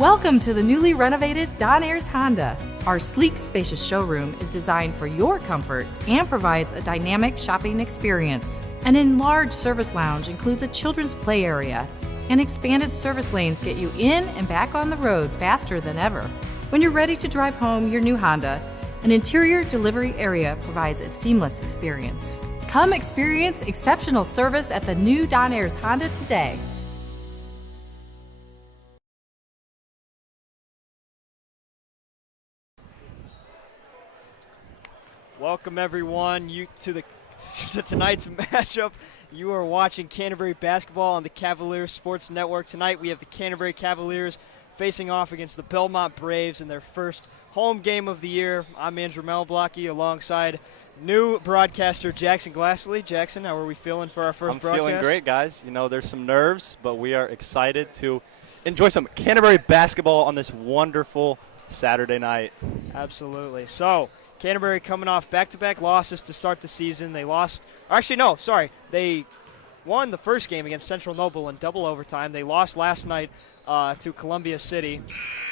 Welcome to the newly renovated Don Ayers Honda. Our sleek, spacious showroom is designed for your comfort and provides a dynamic shopping experience. An enlarged service lounge includes a children's play area, and expanded service lanes get you in and back on the road faster than ever. When you're ready to drive home your new Honda, an interior delivery area provides a seamless experience. Come experience exceptional service at the new Don Ayers Honda today. Welcome everyone to tonight's matchup. You are watching Canterbury basketball on the Cavaliers Sports Network. Tonight we have the Canterbury Cavaliers facing off against the Bellmont Braves in their first home game of the year. I'm Andrew Melblocki alongside new broadcaster Jackson Glassley. Jackson, how are we feeling for our first broadcast? I'm feeling great, guys. You know, there's some nerves, but we are excited to enjoy some Canterbury basketball on this wonderful Saturday night. Absolutely. So, Canterbury coming off back-to-back losses to start the season. They won the first game against Central Noble in double overtime. They lost last night to Columbia City.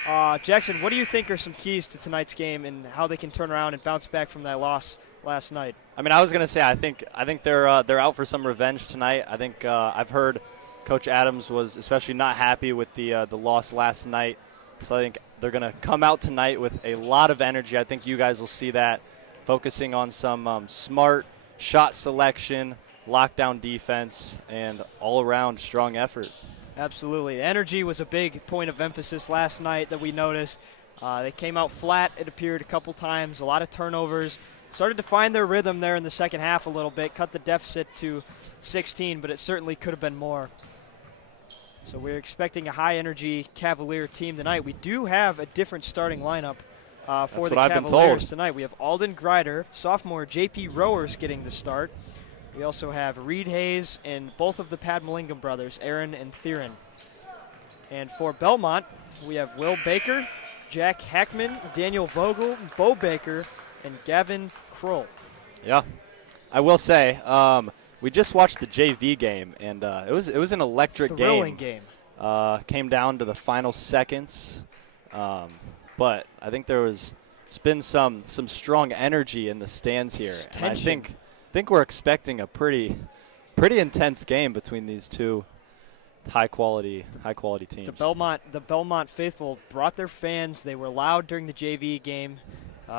Jackson, what do you think are some keys to tonight's game and how they can turn around and bounce back from that loss last night? I mean, I was going to say I think they're out for some revenge tonight. I think I've heard Coach Adams was especially not happy with the loss last night. So I think they're going to come out tonight with a lot of energy. I think you guys will see that, focusing on some smart shot selection, lockdown defense, and all-around strong effort. Absolutely. Energy was a big point of emphasis last night that we noticed. They came out flat, it appeared, a couple times, a lot of turnovers. Started to find their rhythm there in the second half a little bit, cut the deficit to 16, but it certainly could have been more. So we're expecting a high-energy Cavalier team tonight. We do have a different starting lineup for the Cavaliers tonight. We have Alden Grider, sophomore J.P. Rowers getting the start. We also have Reed Hayes and both of the Padmalingam brothers, Aaron and Theron. And for Bellmont, we have Will Baker, Jack Hackman, Daniel Vogel, Bo Baker, and Gavin Kroll. Yeah, I will say, we just watched the JV game, and it was an electric thrilling game. Came down to the final seconds, but I think there's been some strong energy in the stands here. And I think we're expecting a pretty intense game between these two high quality teams. The Bellmont faithful brought their fans. They were loud during the JV game.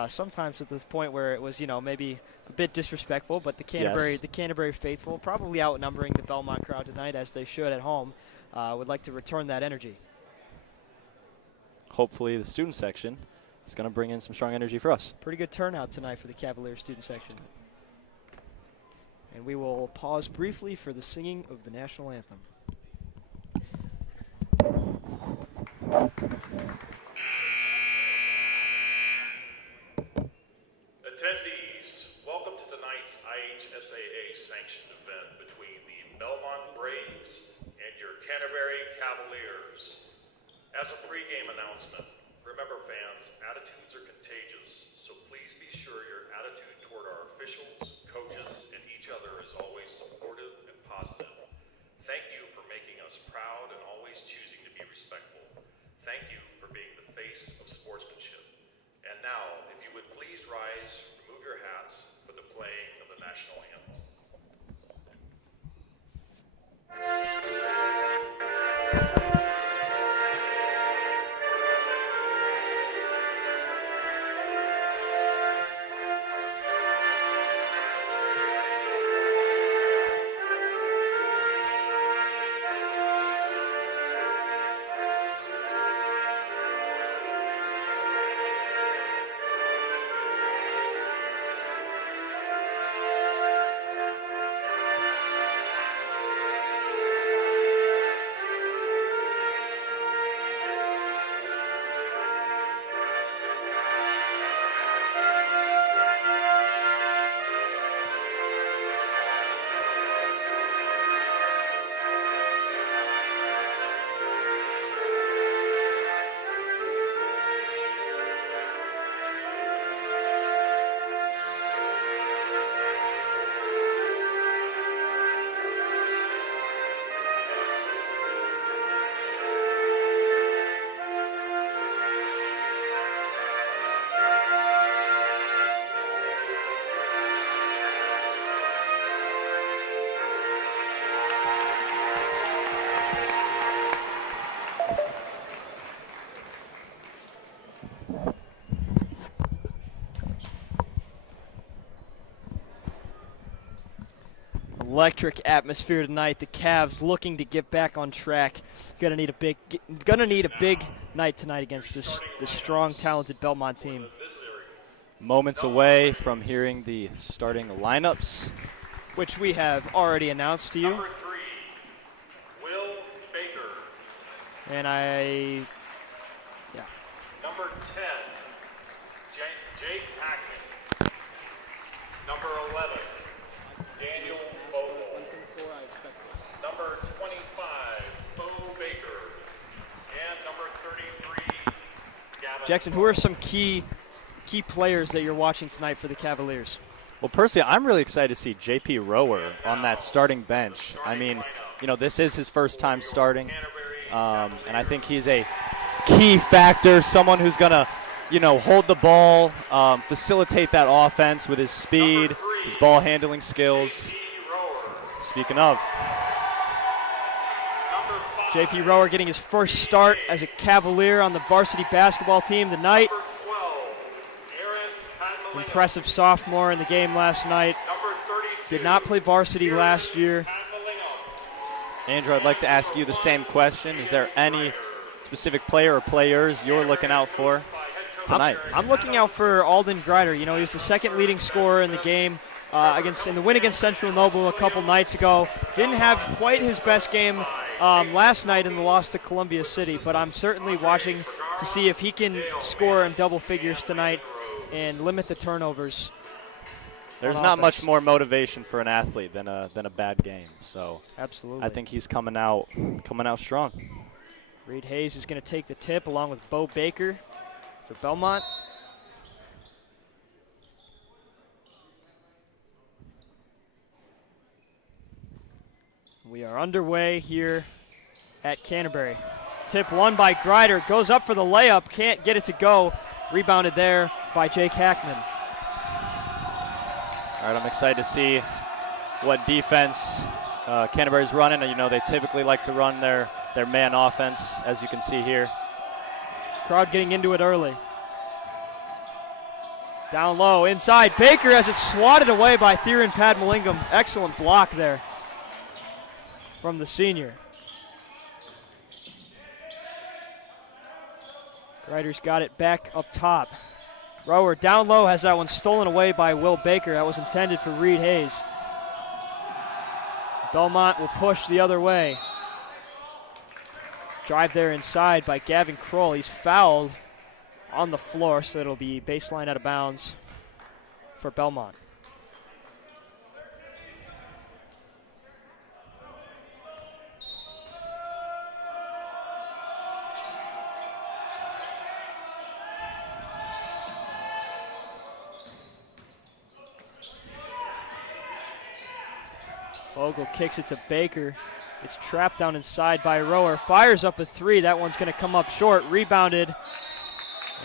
Sometimes at this point where it was, maybe a bit disrespectful, but the Canterbury faithful, probably outnumbering the Bellmont crowd tonight as they should at home, would like to return that energy. Hopefully the student section is going to bring in some strong energy for us. Pretty good turnout tonight for the Cavaliers student section. And we will pause briefly for the singing of the national anthem. Attendees, welcome to tonight's IHSAA-sanctioned event between the Bellmont Braves and your Canterbury Cavaliers. As a pregame announcement, remember fans, attitudes are contagious, so please be sure your attitude toward our officials, coaches, and each other is always supportive and positive. Thank you for making us proud and always choosing to be respectful. Thank you for being the face of sportsmanship. And now, if you would please rise, remove your hats for the playing of the national anthem. electric atmosphere tonight. The Cavs looking to get back on track. Gonna need a big night tonight against this strong, talented Bellmont team. Moments away from hearing the starting lineups, which we have already announced to you. Number 3, Will Baker. And Number 10, Jake Hackman. Number 11, Daniel Vogel. Number 25, Bo Baker. And number 33, Gavin. Jackson, who are some key players that you're watching tonight for the Cavaliers? Well, personally, I'm really excited to see J.P. Rower on that starting bench. I mean, this is his first time starting, and I think he's a key factor, someone who's going to, hold the ball, facilitate that offense with his speed, his ball handling skills. Speaking of, J.P. Rower getting his first start as a Cavalier on the varsity basketball team tonight. Impressive sophomore in the game last night. Did not play varsity last year. Andrew, I'd like to ask you the same question. Is there any specific player or players you're looking out for tonight? I'm looking out for Alden Grider. He was the second leading scorer in the game in the win against Central Noble a couple nights ago. Didn't have quite his best game last night in the loss to Columbia City, but I'm certainly watching to see if he can score in double figures tonight and limit the turnovers. There's not much more motivation for an athlete than a bad game. So absolutely, I think he's coming out strong. Reed Hayes is going to take the tip along with Bo Baker for Bellmont. We are underway here at Canterbury. Tip won by Grider, goes up for the layup, can't get it to go. Rebounded there by Jake Hackman. All right, I'm excited to see what defense Canterbury's running. They typically like to run their man offense, as you can see here. Crowd getting into it early. Down low, inside. Baker has it swatted away by Theron Padmalingam. Excellent block there from the senior. Grider's got it back up top. Rower down low has that one stolen away by Will Baker. That was intended for Reed Hayes. Bellmont will push the other way. Drive there inside by Gavin Kroll. He's fouled on the floor, so it'll be baseline out of bounds for Bellmont. Vogel kicks it to Baker. It's trapped down inside by Rower. Fires up a three. That one's going to come up short. Rebounded.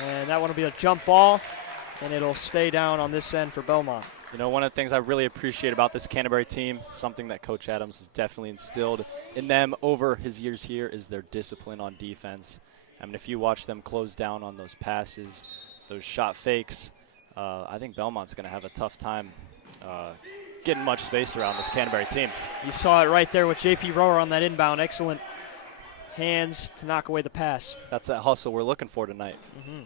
And that one will be a jump ball. And it'll stay down on this end for Bellmont. One of the things I really appreciate about this Canterbury team, something that Coach Adams has definitely instilled in them over his years here, is their discipline on defense. I mean, if you watch them close down on those passes, those shot fakes, I think Bellmont's going to have a tough time getting much space around this Canterbury team. You saw it right there with J.P. Rower on that inbound. Excellent hands to knock away the pass. That's that hustle we're looking for tonight. Mm-hmm.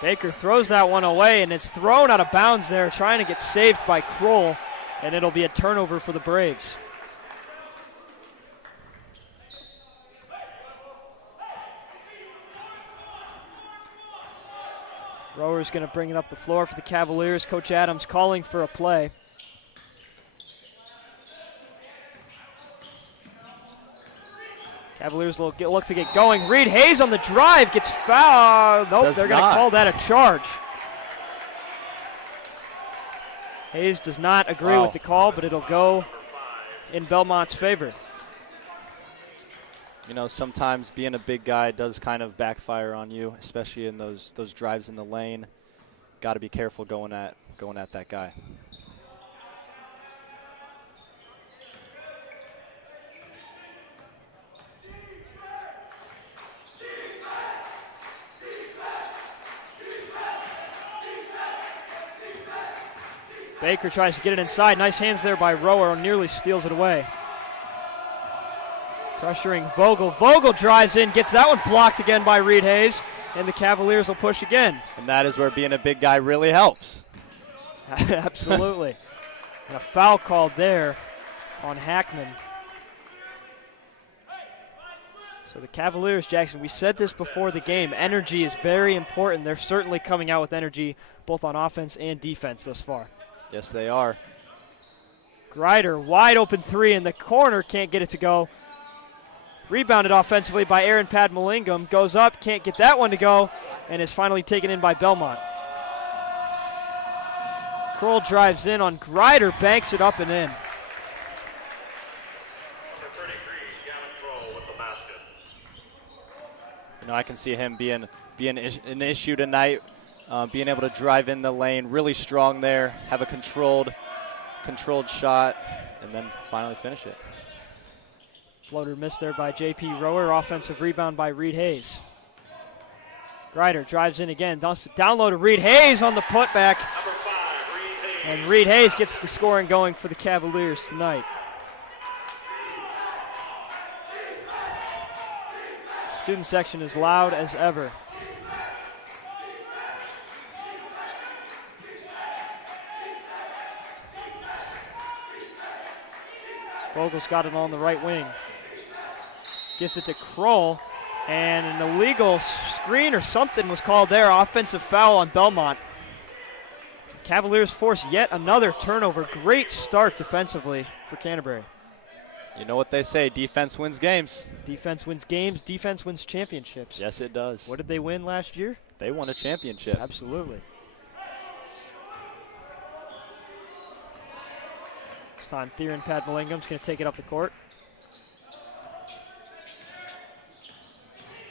Baker throws that one away, and it's thrown out of bounds there, trying to get saved by Kroll, and it'll be a turnover for the Braves. Rower's going to bring it up the floor for the Cavaliers. Coach Adams calling for a play. Cavaliers look to get going. Reed Hayes on the drive gets fouled. Nope, they're going to call that a charge. Hayes does not agree with the call, but it'll go in Bellmont's favor. Sometimes being a big guy does kind of backfire on you, especially in those drives in the lane. Got to be careful going at that guy. Baker tries to get it inside. Nice hands there by Rower, nearly steals it away. Pressuring Vogel. Vogel drives in, gets that one blocked again by Reed Hayes, and the Cavaliers will push again. And that is where being a big guy really helps. Absolutely. And a foul called there on Hackman. So the Cavaliers, Jackson, we said this before the game, energy is very important. They're certainly coming out with energy both on offense and defense thus far. Yes, they are. Grider, wide open three in the corner, can't get it to go. Rebounded offensively by Aaron Padmalingam, goes up, can't get that one to go, and is finally taken in by Bellmont. Kroll drives in on Grider, banks it up and in. Number 33, Gavin Kroll with the basket. You know, I can see him being an issue tonight, being able to drive in the lane, really strong there, have a controlled shot, and then finally finish it. Floater missed there by J.P. Rower. Offensive rebound by Reed Hayes. Grider drives in again. Down low to Reed Hayes on the putback. Number 5, Reed Hayes. And Reed Hayes gets the scoring going for the Cavaliers tonight. Student section is loud as ever. Vogel's got it on the right wing. Gives it to Kroll, and an illegal screen or something was called there. Offensive foul on Bellmont. Cavaliers force yet another turnover. Great start defensively for Canterbury. You know what they say, defense wins games. Defense wins games, defense wins championships. Yes, it does. What did they win last year? They won a championship. Absolutely. This time, Theron Padmalingham's going to take it up the court.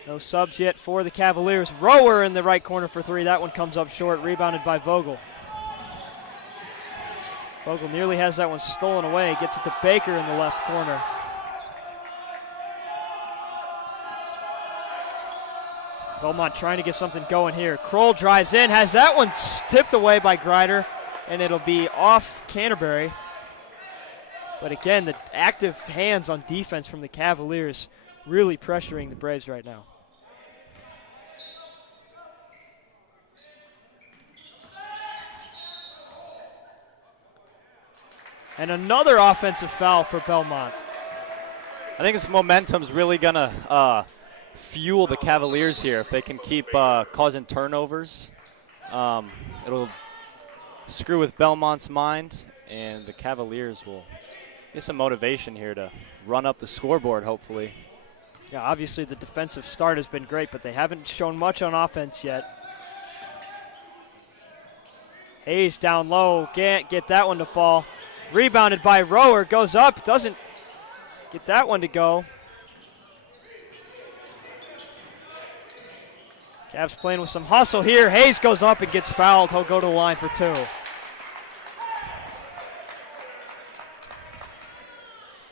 No subs yet for the Cavaliers. Rower in the right corner for three. That one comes up short, rebounded by Vogel. Vogel nearly has that one stolen away. Gets it to Baker in the left corner. Bellmont trying to get something going here. Kroll drives in, has that one tipped away by Grider, and it'll be off Canterbury. But again, the active hands on defense from the Cavaliers really pressuring the Braves right now. And another offensive foul for Bellmont. I think this momentum's really going to fuel the Cavaliers here. If they can keep causing turnovers, it'll screw with Belmont's mind, and the Cavaliers will get some motivation here to run up the scoreboard, hopefully. Yeah, obviously the defensive start has been great, but they haven't shown much on offense yet. Hayes down low, can't get that one to fall. Rebounded by Rower, goes up, doesn't get that one to go. Cavs playing with some hustle here. Hayes goes up and gets fouled. He'll go to the line for two.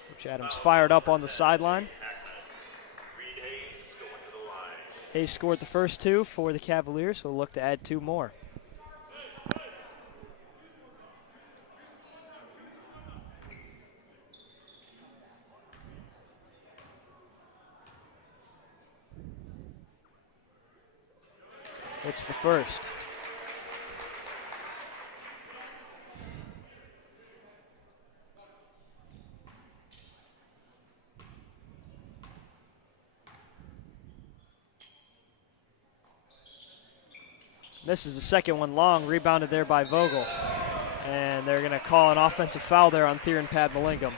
Coach Adams fired up on the sideline. Hayes scored the first two for the Cavaliers, so we'll look to add two more. It's the first. Misses the second one long, rebounded there by Vogel. And they're going to call an offensive foul there on Theron Padmalingam.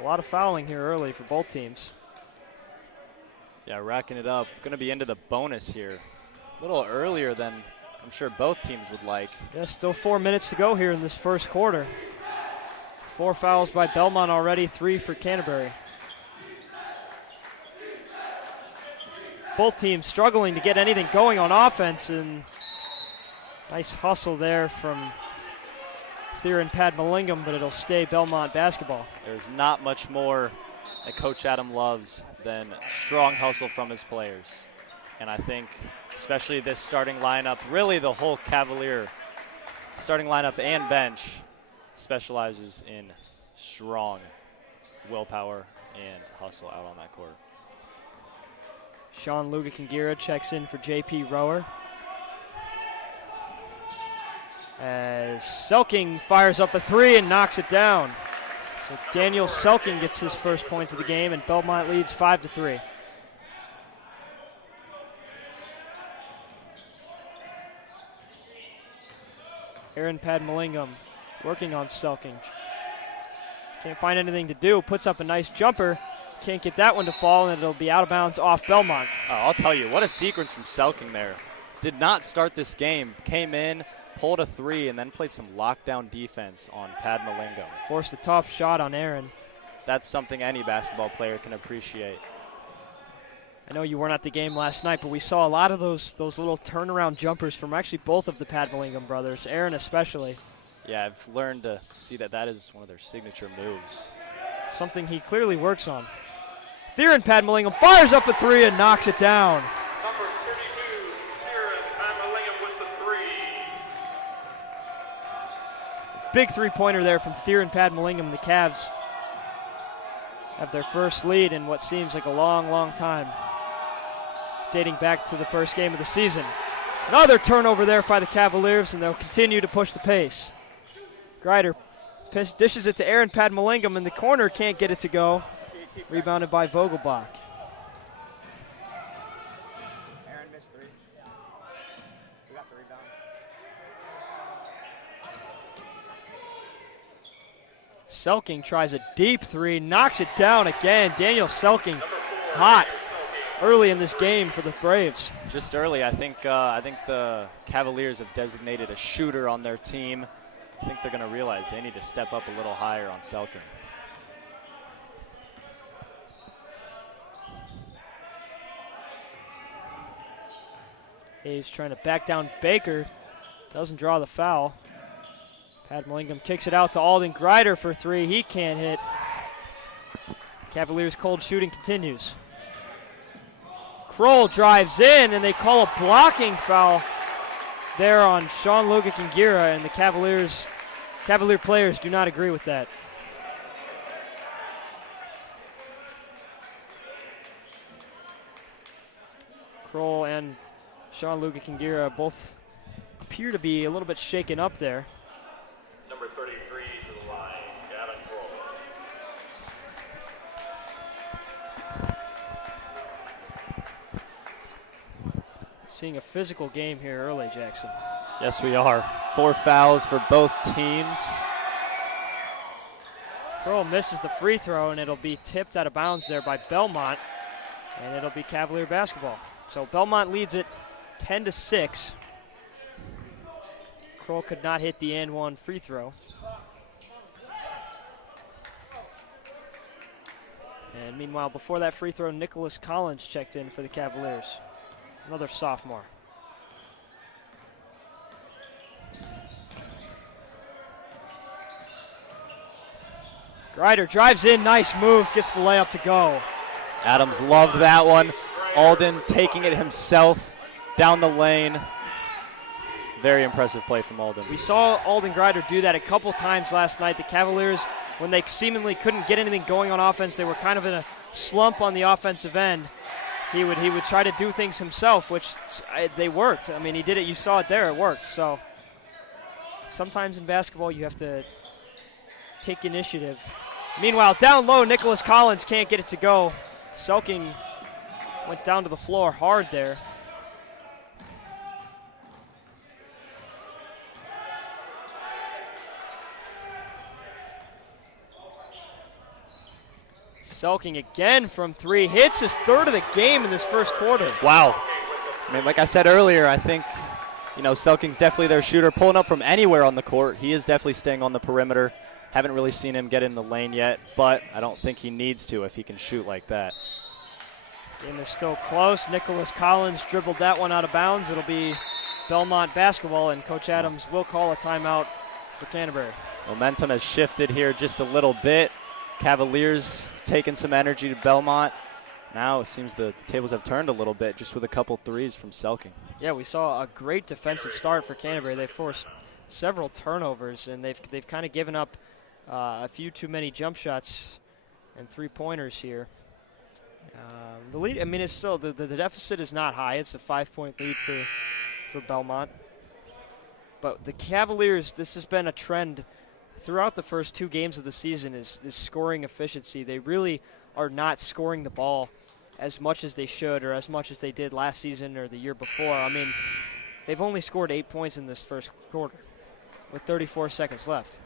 A lot of fouling here early for both teams. Yeah, racking it up. Going to be into the bonus here. A little earlier than I'm sure both teams would like. Yeah, still 4 minutes to go here in this first quarter. 4 fouls by Bellmont already, 3 for Canterbury. Both teams struggling to get anything going on offense, and nice hustle there from Theron Padmalingam, but it'll stay Bellmont basketball. There's not much more that Coach Adam loves than strong hustle from his players. And I think especially this starting lineup, really the whole Cavalier starting lineup and bench specializes in strong willpower and hustle out on that court. Sean Luga-Kingira checks in for JP Rower. As Selking fires up a three and knocks it down. So Daniel Selking gets his first points of the game, and Bellmont leads 5-3. Aaron Padmalingam working on Selking. Can't find anything to do, puts up a nice jumper. Can't get that one to fall, and it'll be out of bounds off Bellmont. I'll tell you, what a sequence from Selking there. Did not start this game, came in, pulled a three, and then played some lockdown defense on Padmalingam. Forced a tough shot on Aaron. That's something any basketball player can appreciate. I know you weren't at the game last night, but we saw a lot of those little turnaround jumpers from actually both of the Padmalingam brothers, Aaron especially. Yeah, I've learned to see that is one of their signature moves. Something he clearly works on. Theron Padmalingam fires up a three and knocks it down. Number 52, Theron Padmalingam with the three. Big three-pointer there from Theron Padmalingam. The Cavs have their first lead in what seems like a long, long time, dating back to the first game of the season. Another turnover there by the Cavaliers, and they'll continue to push the pace. Grider dishes it to Aaron Padmalingam in the corner, can't get it to go. Rebounded by Vogelbach. Aaron missed three. We got the rebound. Selking tries a deep three, knocks it down again. Daniel Selking hot early in this game for the Braves. Just early, I think the Cavaliers have designated a shooter on their team. I think they're going to realize they need to step up a little higher on Selking. Hayes trying to back down Baker. Doesn't draw the foul. Padmalingam kicks it out to Alden Grider for three. He can't hit. Cavaliers' cold shooting continues. Kroll drives in, and they call a blocking foul there on Sean Luga-Kingira, and the Cavalier players do not agree with that. Kroll and Sean Luga-Kingira both appear to be a little bit shaken up there. Number 33 to the line, Gavin Kroll. Seeing a physical game here early, Jackson. Yes, we are. 4 fouls for both teams. Kroll misses the free throw, and it'll be tipped out of bounds there by Bellmont, and it'll be Cavalier basketball. So Bellmont leads it 10-6. Kroll could not hit the and one free throw. And meanwhile, before that free throw, Nicholas Collins checked in for the Cavaliers. Another sophomore. Grider drives in, nice move, gets the layup to go. Adams loved that one. Alden taking it himself down the lane. Very impressive play from Alden. We saw Alden Grider do that a couple times last night. The Cavaliers, when they seemingly couldn't get anything going on offense, they were kind of in a slump on the offensive end. He would try to do things himself, which they worked. I mean, he did it. You saw it there. It worked. So sometimes in basketball you have to take initiative. Meanwhile, down low, Nicholas Collins can't get it to go. Selking went down to the floor hard there. Selking again from three, hits his third of the game in this first quarter. Wow. I mean, like I said earlier, I think, Selking's definitely their shooter, pulling up from anywhere on the court. He is definitely staying on the perimeter. Haven't really seen him get in the lane yet, but I don't think he needs to if he can shoot like that. Game is still close. Nicholas Collins dribbled that one out of bounds. It'll be Bellmont basketball, and Coach Adams will call a timeout for Canterbury. Momentum has shifted here just a little bit. Cavaliers taking some energy to Bellmont. Now it seems the tables have turned a little bit just with a couple threes from Selking. Yeah, we saw a great defensive start for Canterbury. They forced several turnovers, and they've kind of given up a few too many jump shots and three-pointers here. The lead, I mean, it's still the deficit is not high. It's a 5-point lead for Bellmont. But the Cavaliers, this has been a trend throughout the first 2 games of the season is scoring efficiency. They really are not scoring the ball as much as they should or as much as they did last season or the year before. I mean, they've only scored 8 points in this first quarter with 34 seconds left.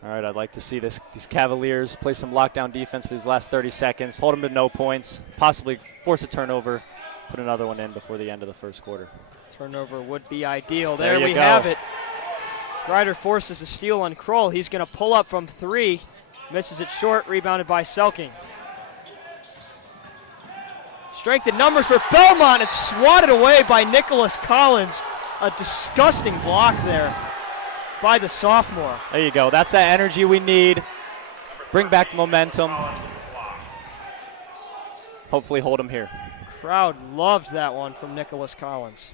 All right, I'd like to see these Cavaliers play some lockdown defense for these last 30 seconds, hold them to no points, possibly force a turnover, put another one in before the end of the first quarter. Turnover would be ideal. There we go. have it. Ryder forces a steal on Kroll. He's going to pull up from 3. Misses it short, rebounded by Selking. Strength in numbers for Bellmont. It's swatted away by Nicholas Collins. A disgusting block there by the sophomore. There you go. That's that energy we need. Bring back the momentum. Hopefully hold them here. Crowd loved that one from Nicholas Collins.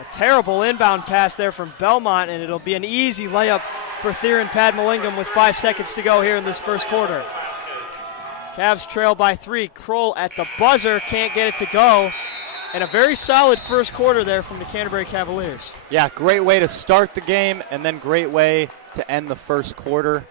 A terrible inbound pass there from Bellmont, and it'll be an easy layup for Theron Padmalingam with 5 seconds to go here in this first quarter. Cavs trail by 3. Kroll at the buzzer, can't get it to go. And a very solid first quarter there from the Canterbury Cavaliers. Yeah, great way to start the game and then great way to end the first quarter.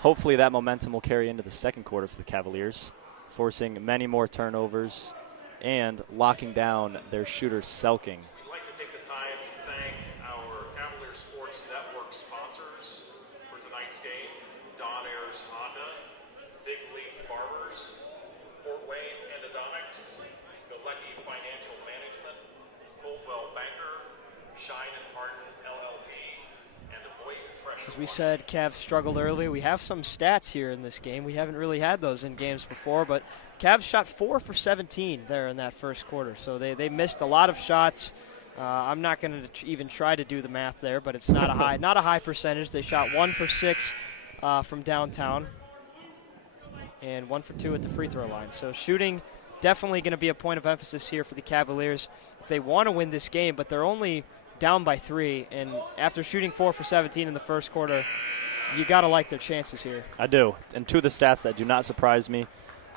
Hopefully that momentum will carry into the second quarter for the Cavaliers, forcing many more turnovers and locking down their shooter Selking. We'd like to take the time to thank our Cavalier Sports Network sponsors for tonight's game: Don Ayers Honda, Big League Barbers, Fort Wayne Endodontics, Galecki Financial Management, Coldwell Banker, Shine and Harden LLP, and Boyd Fresh. As we said, Cavs struggled early. We have some stats here in this game. We haven't really had those in games before, but Cavs shot 4 for 17 there in that first quarter. So they missed a lot of shots. I'm not going to even try to do the math there, but it's not a high percentage. They shot 1 for 6 from downtown and 1 for 2 at the free throw line. So shooting definitely going to be a point of emphasis here for the Cavaliers if they want to win this game, but they're only down by 3, and after shooting 4 for 17 in the first quarter, you got to like their chances here. I do. And 2 of the stats that do not surprise me,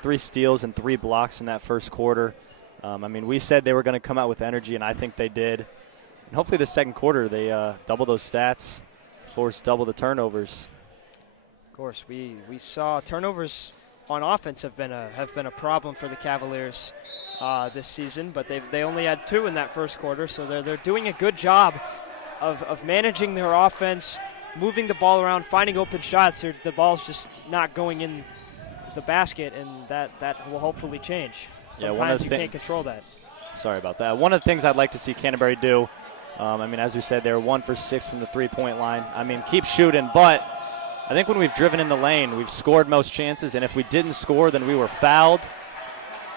3 steals and 3 blocks in that first quarter. I mean, we said they were going to come out with energy, and I think they did. And hopefully the second quarter they double those stats, force double the turnovers. Of course, we saw turnovers on offense have been a problem for the Cavaliers this season, but they only had 2 in that first quarter, so they're doing a good job of managing their offense, moving the ball around, finding open shots. The ball's just not going in the basket, and that will hopefully change. Sometimes you can't control that. Sorry about that. One of the things I'd like to see Canterbury do, I mean, as we said, they're 1 for 6 from the three-point line. I mean, keep shooting, but I think when we've driven in the lane, we've scored most chances, and if we didn't score, then we were fouled.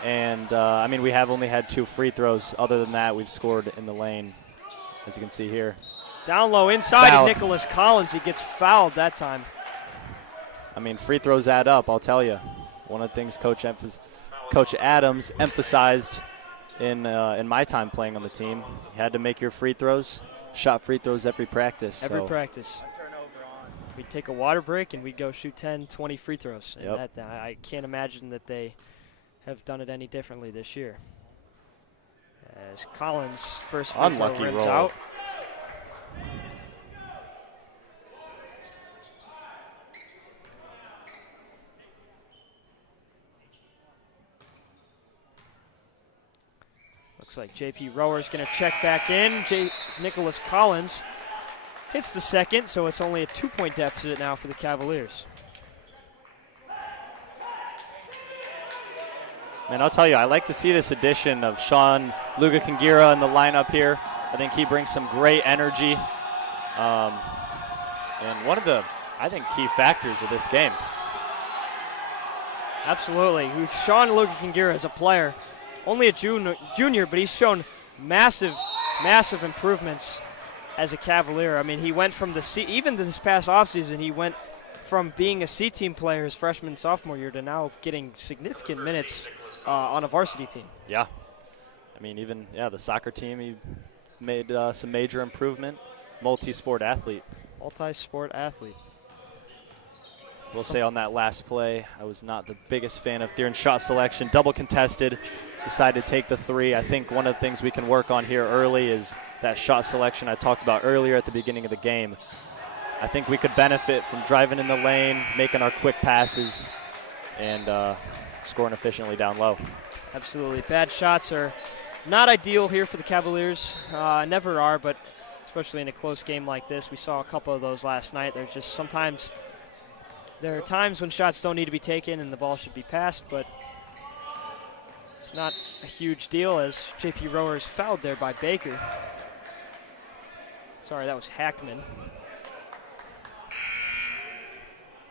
And, I mean, we have only had 2 free throws. Other than that, we've scored in the lane, as you can see here. Down low inside Fouled. of Nicholas Collins. He gets fouled that time. I mean, free throws add up, I'll tell you. One of the things Coach Adams emphasized in my time playing on the team. You had to make your free throws, shot free throws every practice. Every practice. We'd take a water break and we'd go shoot 10, 20 free throws. And Yep. I can't imagine that they have done it any differently this year. As Collins' first free throw Unlucky rims roll. out. Looks like J.P. Rower's going to check back in. Nicholas Collins hits the second, so it's only a 2-point deficit now for the Cavaliers. Man, I'll tell you, I like to see this addition of Sean Luga-Kangira in the lineup here. I think he brings some great energy. And one of the I think, key factors of this game. Absolutely. Sean Lugakingira as a player, only a junior, but he's shown massive improvements as a Cavalier. I mean, he went from even this past offseason, he went from being a C-team player his freshman and sophomore year to now getting significant minutes on a varsity team. Yeah. I mean, even, the soccer team, he made some major improvement. Multi-sport athlete. Multi-sport athlete. We'll say on that last play, I was not the biggest fan of Theron's shot selection. Double contested, decided to take the three. I think one of the things we can work on here early is that shot selection I talked about earlier at the beginning of the game. I think we could benefit from driving in the lane, making our quick passes, and scoring efficiently down low. Absolutely. Bad shots are not ideal here for the Cavaliers. Never are, but especially in a close game like this. We saw a couple of those last night. There's just sometimes there are times when shots don't need to be taken and the ball should be passed, but it's not a huge deal as JP Rower is fouled there by Baker. Sorry, that was Hackman.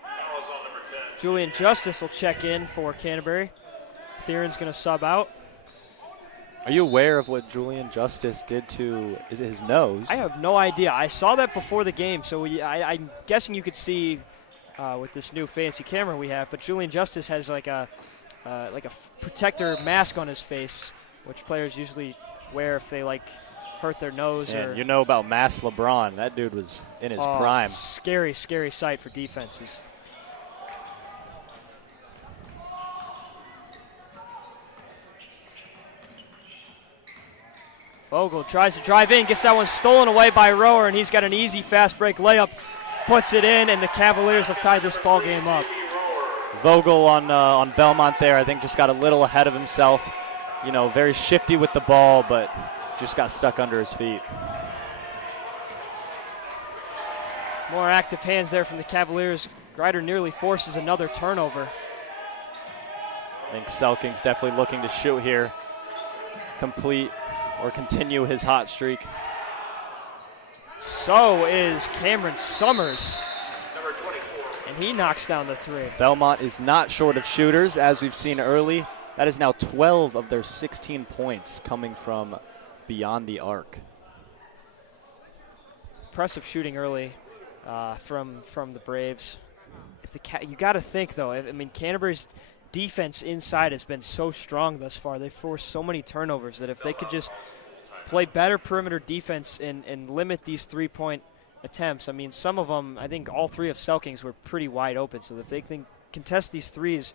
Foul is on number 10. Julian Justice will check in for Canterbury. Theron's going to sub out. Are you aware of what Julian Justice did to his nose? I have no idea. I saw that before the game, so I'm guessing you could see with this new fancy camera we have, but Julian Justice has like a protector mask on his face, which players usually wear if they hurt their nose. Man, or you know about Mass LeBron. That dude was in his prime. Scary sight for defenses. Vogel tries to drive in, gets that one stolen away by Rower, and he's got an easy fast break layup, puts it in, and the Cavaliers have tied this ball game up. Vogel on Bellmont there, I think just got a little ahead of himself. Very shifty with the ball, but just got stuck under his feet. More active hands there from the Cavaliers. Grider nearly forces another turnover. I think Selking's definitely looking to shoot here, complete or continue his hot streak. So is Cameron Summers. And he knocks down the three. Bellmont is not short of shooters, as we've seen early. That is now 12 of their 16 points coming from beyond the arc. Impressive shooting early from the Braves. You got to think, though, I mean, Canterbury's defense inside has been so strong thus far. They've forced so many turnovers that if they could just play better perimeter defense and limit these three-point attempts. I mean, some of them, I think all three of Selking's were pretty wide open. So if they can contest these threes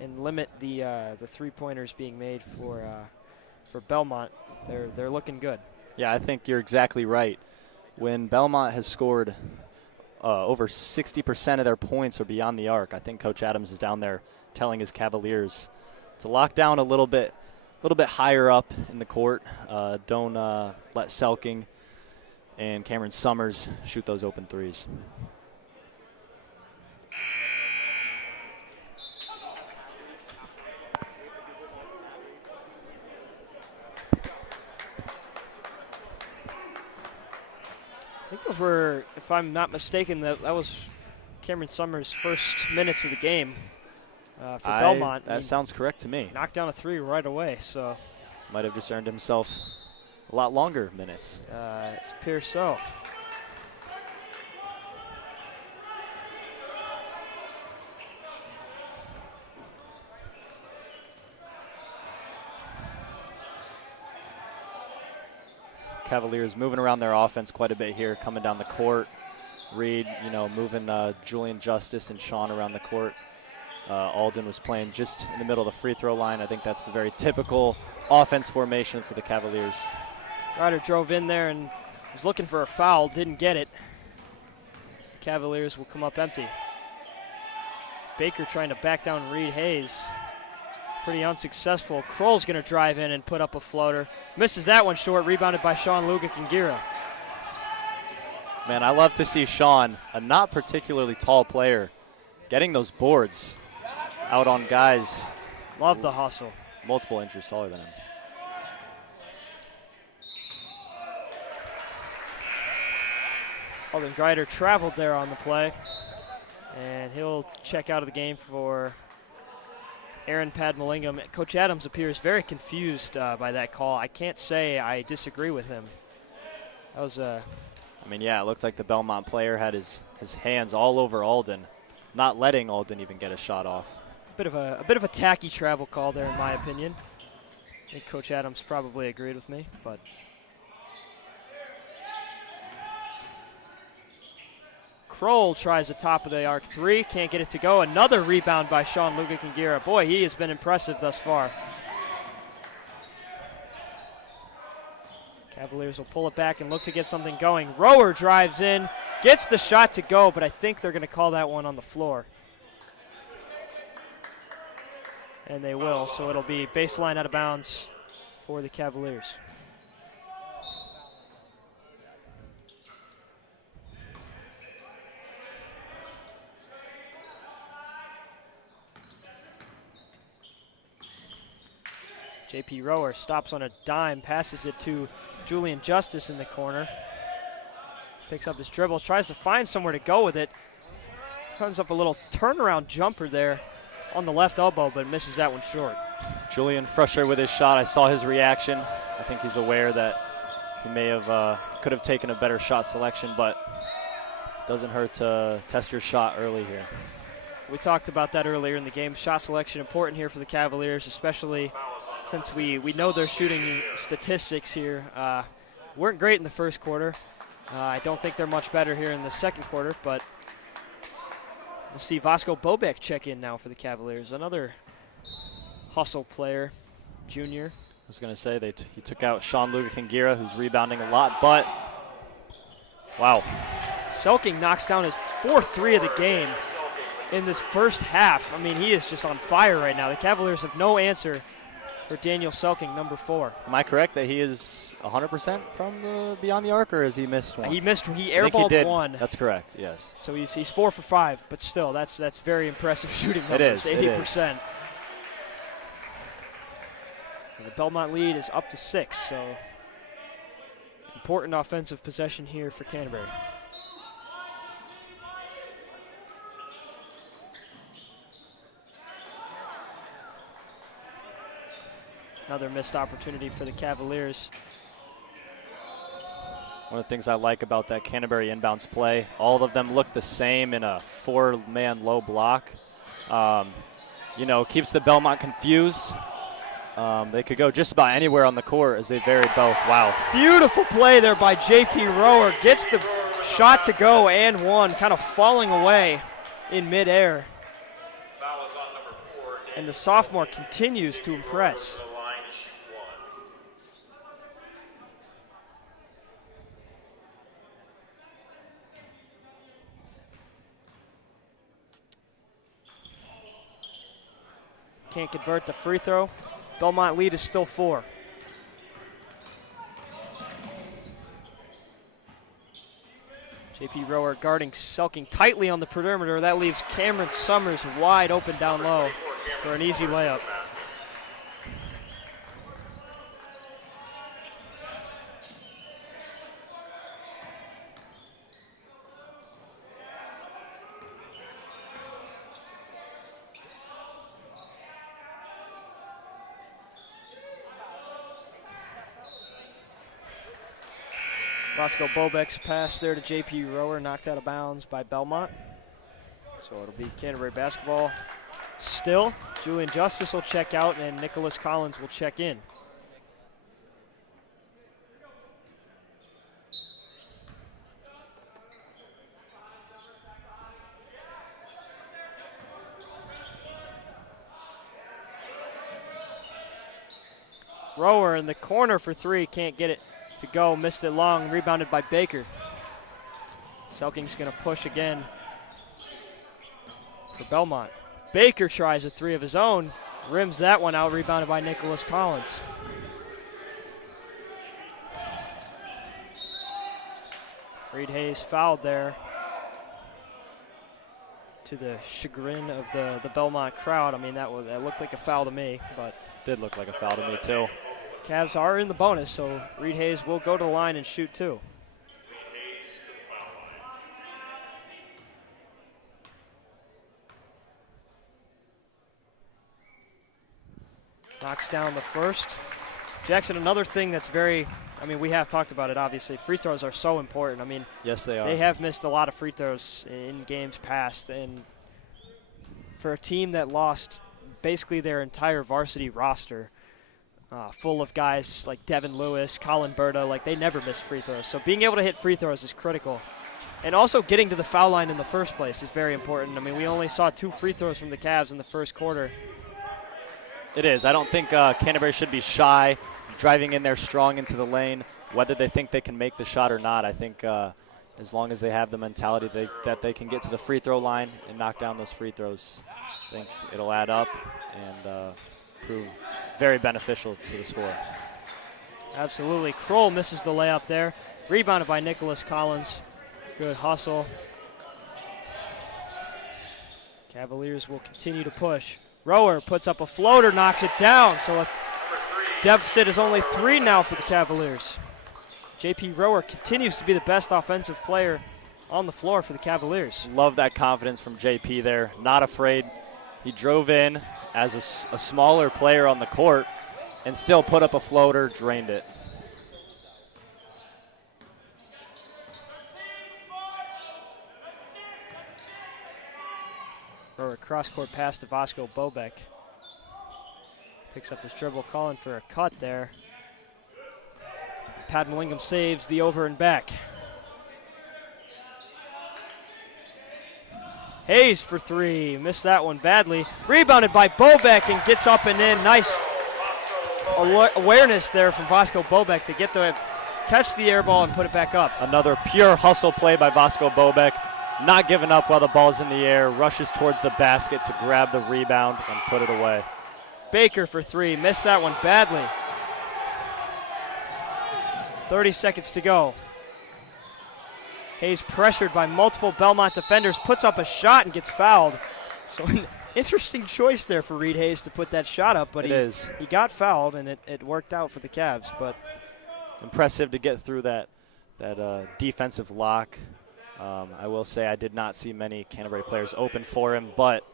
and limit the three-pointers being made for Bellmont, they're looking good. Yeah, I think you're exactly right. When Bellmont has scored over 60% of their points are beyond the arc, I think Coach Adams is down there telling his Cavaliers to lock down a little bit higher up in the court. Don't let Selking and Cameron Summers shoot those open threes. I think those were, if I'm not mistaken, that was Cameron Summers' first minutes of the game for Bellmont. That sounds correct to me. Knocked down a three right away, so. Might have just earned himself a lot longer minutes. It appears so. Cavaliers moving around their offense quite a bit here, coming down the court. Reed, moving Julian Justice and Sean around the court. Alden was playing just in the middle of the free throw line. I think that's a very typical offense formation for the Cavaliers. Ryder drove in there and was looking for a foul, didn't get it. The Cavaliers will come up empty. Baker trying to back down Reed Hayes. Pretty unsuccessful. Kroll's going to drive in and put up a floater. Misses that one short, rebounded by Sean Lugakingira. Man, I love to see Sean, a not particularly tall player, getting those boards out on guys. Love the hustle. Multiple inches taller than him. Alden Grider traveled there on the play. And he'll check out of the game for Aaron Padmalingam. Coach Adams appears very confused by that call. I can't say I disagree with him. That was I mean, yeah, it looked like the Bellmont player had his hands all over Alden, not letting Alden even get a shot off. a bit of a tacky travel call there, in my opinion. I think Coach Adams probably agreed with me, but Kroll tries the top of the arc three, can't get it to go. Another rebound by Sean Luga-Kingira. Boy, he has been impressive thus far. Cavaliers will pull it back and look to get something going. Rower drives in, gets the shot to go, but I think they're going to call that one on the floor. And they will, so it'll be baseline out of bounds for the Cavaliers. JP Rower stops on a dime, passes it to Julian Justice in the corner. Picks up his dribbles, tries to find somewhere to go with it. Runs up a little turnaround jumper there on the left elbow, but misses that one short. Julian frustrated with his shot. I saw his reaction. I think he's aware that he may have could have taken a better shot selection, but doesn't hurt to test your shot early here. We talked about that earlier in the game. Shot selection important here for the Cavaliers, especially since we know their shooting statistics here weren't great in the first quarter. I don't think they're much better here in the second quarter, but we'll see Vasco Bobek check in now for the Cavaliers. Another hustle player, junior. I was going to say he took out Sean Luga-Kingira, who's rebounding a lot, but wow. Selking knocks down his fourth three of the game in this first half. I mean, he is just on fire right now. The Cavaliers have no answer for Daniel Selking, number 4. Am I correct that he is 100% from the beyond the arc, or has he missed one? He airballed one. That's correct, yes. So he's 4 for 5, but still, that's very impressive shooting numbers. It is. 80%. And the Bellmont lead is up to 6, so important offensive possession here for Canterbury. Another missed opportunity for the Cavaliers. One of the things I like about that Canterbury inbounds play, all of them look the same in a 4-man low block. Keeps the Bellmont confused. They could go just about anywhere on the court as they vary both. Wow. Beautiful play there by JP Rower. Gets the shot to go and one, kind of falling away in midair. And the sophomore continues to impress. Can't convert the free throw. Bellmont lead is still 4. JP Rower guarding Selking tightly on the perimeter. That leaves Cameron Summers wide open down low for an easy layup. Roscoe Bobek's pass there to JP Rower, knocked out of bounds by Bellmont. So it'll be Canterbury basketball still. Julian Justice will check out and Nicholas Collins will check in. Rower in the corner for 3, can't get it to go, missed it long, rebounded by Baker. Selking's going to push again for Bellmont. Baker tries a 3 of his own, rims that one out, rebounded by Nicholas Collins. Reed Hayes fouled there to the chagrin of the Bellmont crowd. I mean, that looked like a foul to me, but did look like a foul to me too. Cavs are in the bonus, so Reed Hayes will go to the line and shoot 2. Knocks down the first. Jackson, another thing that's we have talked about it, obviously. Free throws are so important. I mean, yes, they are. They have missed a lot of free throws in games past. And for a team that lost basically their entire varsity roster, full of guys like Devin Lewis, Colin Berta, like they never missed free throws. So being able to hit free throws is critical. And also getting to the foul line in the first place is very important. I mean, we only saw 2 free throws from the Cavs in the first quarter. It is. I don't think Canterbury should be shy, driving in there strong into the lane, whether they think they can make the shot or not. I think as long as they have the mentality that they can get to the free throw line and knock down those free throws, I think it'll add up and prove very beneficial to the score. Absolutely. Kroll misses the layup there. Rebounded by Nicholas Collins. Good hustle. Cavaliers will continue to push. Rower puts up a floater, knocks it down. So a deficit is only 3 now for the Cavaliers. J.P. Rower continues to be the best offensive player on the floor for the Cavaliers. Love that confidence from J.P. there. Not afraid. He drove in as a smaller player on the court and still put up a floater, drained it. Rower cross-court pass to Vasco Bobek. Picks up his dribble, calling for a cut there. Patton Lingham saves the over and back. Hayes for 3, missed that one badly. Rebounded by Bobek and gets up and in. Nice awareness there from Vasco Bobek to catch the air ball and put it back up. Another pure hustle play by Vasco Bobek. Not giving up while the ball's in the air, rushes towards the basket to grab the rebound and put it away. Baker for 3, missed that one badly. 30 seconds to go. Hayes pressured by multiple Bellmont defenders, puts up a shot and gets fouled. So an interesting choice there for Reed Hayes to put that shot up, but he got fouled and it worked out for the Cavs. But impressive to get through that defensive lock. I will say I did not see many Canterbury players open for him, but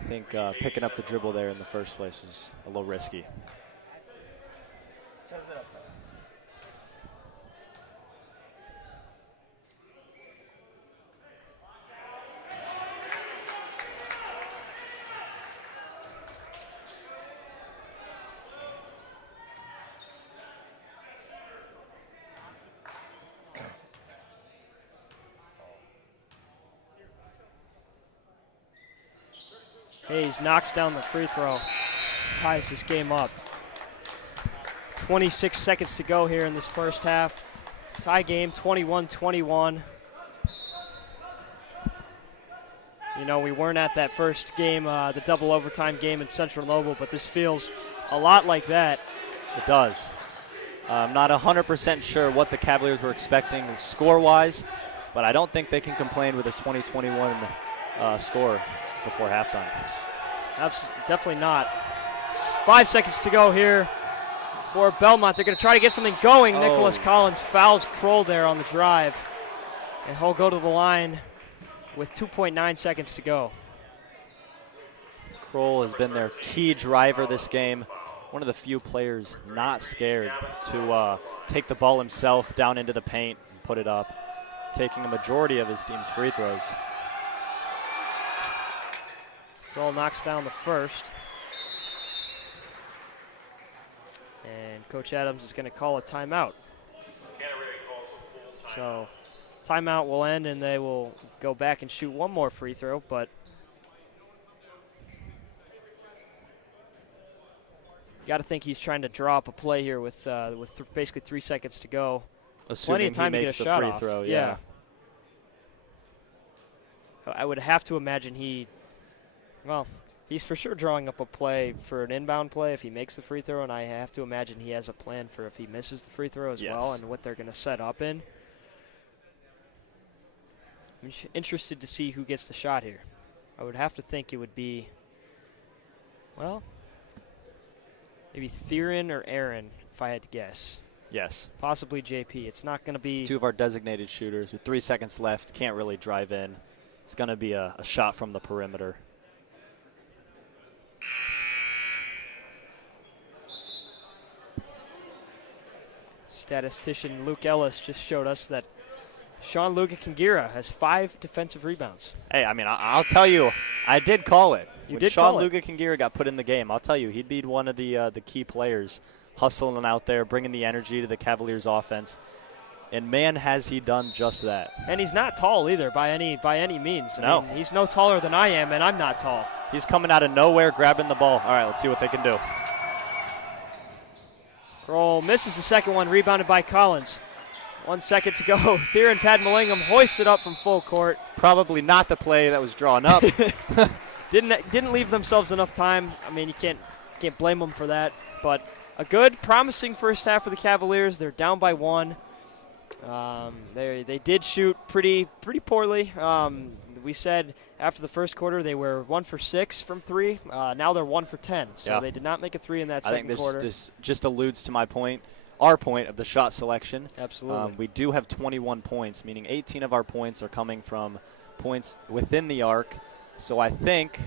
I think picking up the dribble there in the first place was a little risky. Hayes knocks down the free throw, ties this game up. 26 seconds to go here in this first half. Tie game, 21-21. You know, we weren't at that first game, the double overtime game in Central Noble, but this feels a lot like that. It does. I'm not 100% sure what the Cavaliers were expecting score-wise, but I don't think they can complain with a 20-21 score before halftime. Definitely not. 5 seconds to go here for Bellmont. They're going to try to get something going. Oh. Nicholas Collins fouls Kroll there on the drive. And he'll go to the line with 2.9 seconds to go. Kroll has been their key driver this game. One of the few players not scared to take the ball himself down into the paint and put it up, taking a majority of his team's free throws. Kroll knocks down the first. And Coach Adams is going to call a timeout. So timeout will end and they will go back and shoot one more free throw, but you got to think he's trying to draw up a play here with basically 3 seconds to go. Assuming plenty of time to get a shot free off. throw, yeah. I would have to imagine he's for sure drawing up a play for an inbound play if he makes the free throw, and I have to imagine he has a plan for if he misses the free throw as well and what they're going to set up in. I'm interested to see who gets the shot here. I would have to think it would be, maybe Theron or Aaron, if I had to guess. Yes. Possibly JP. It's not going to be... Two of our designated shooters with 3 seconds left, can't really drive in. It's going to be a shot from the perimeter. Statistician Luke Ellis just showed us that Sean Luga-Kingira has 5 defensive rebounds. Hey, I mean, I'll tell you, I did call it. You when did Sean call it. Luga-Kingira got put in the game, I'll tell you, he'd be one of the key players, hustling out there, bringing the energy to the Cavaliers' offense. And man, has he done just that. And he's not tall either by any means. No. I mean, he's no taller than I am, and I'm not tall. He's coming out of nowhere, grabbing the ball. All right, let's see what they can do. Kroll misses the second one, rebounded by Collins. 1 second to go. Theron Padmallingham hoists it up from full court. Probably not the play that was drawn up. Didn't leave themselves enough time. I mean, you can't blame them for that. But a good, promising first half for the Cavaliers. They're down by 1. They did shoot pretty poorly. We said after the first quarter they were 1 for 6 from 3. Now they're 1 for 10. So they did not make a 3 in that second quarter. I think this just alludes to our point of the shot selection. Absolutely. We do have 21 points, meaning 18 of our points are coming from points within the arc. So I think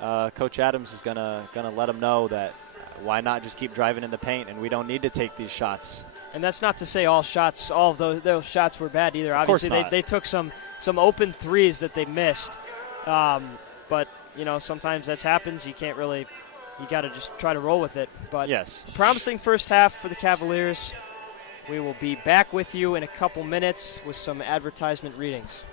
Coach Adams is gonna let them know that why not just keep driving in the paint, and we don't need to take these shots. And that's not to say all of those shots were bad either. Obviously, they took some open threes that they missed. But, sometimes that happens. You can't really – you got to just try to roll with it. But yes, promising first half for the Cavaliers. We will be back with you in a couple minutes with some advertisement readings.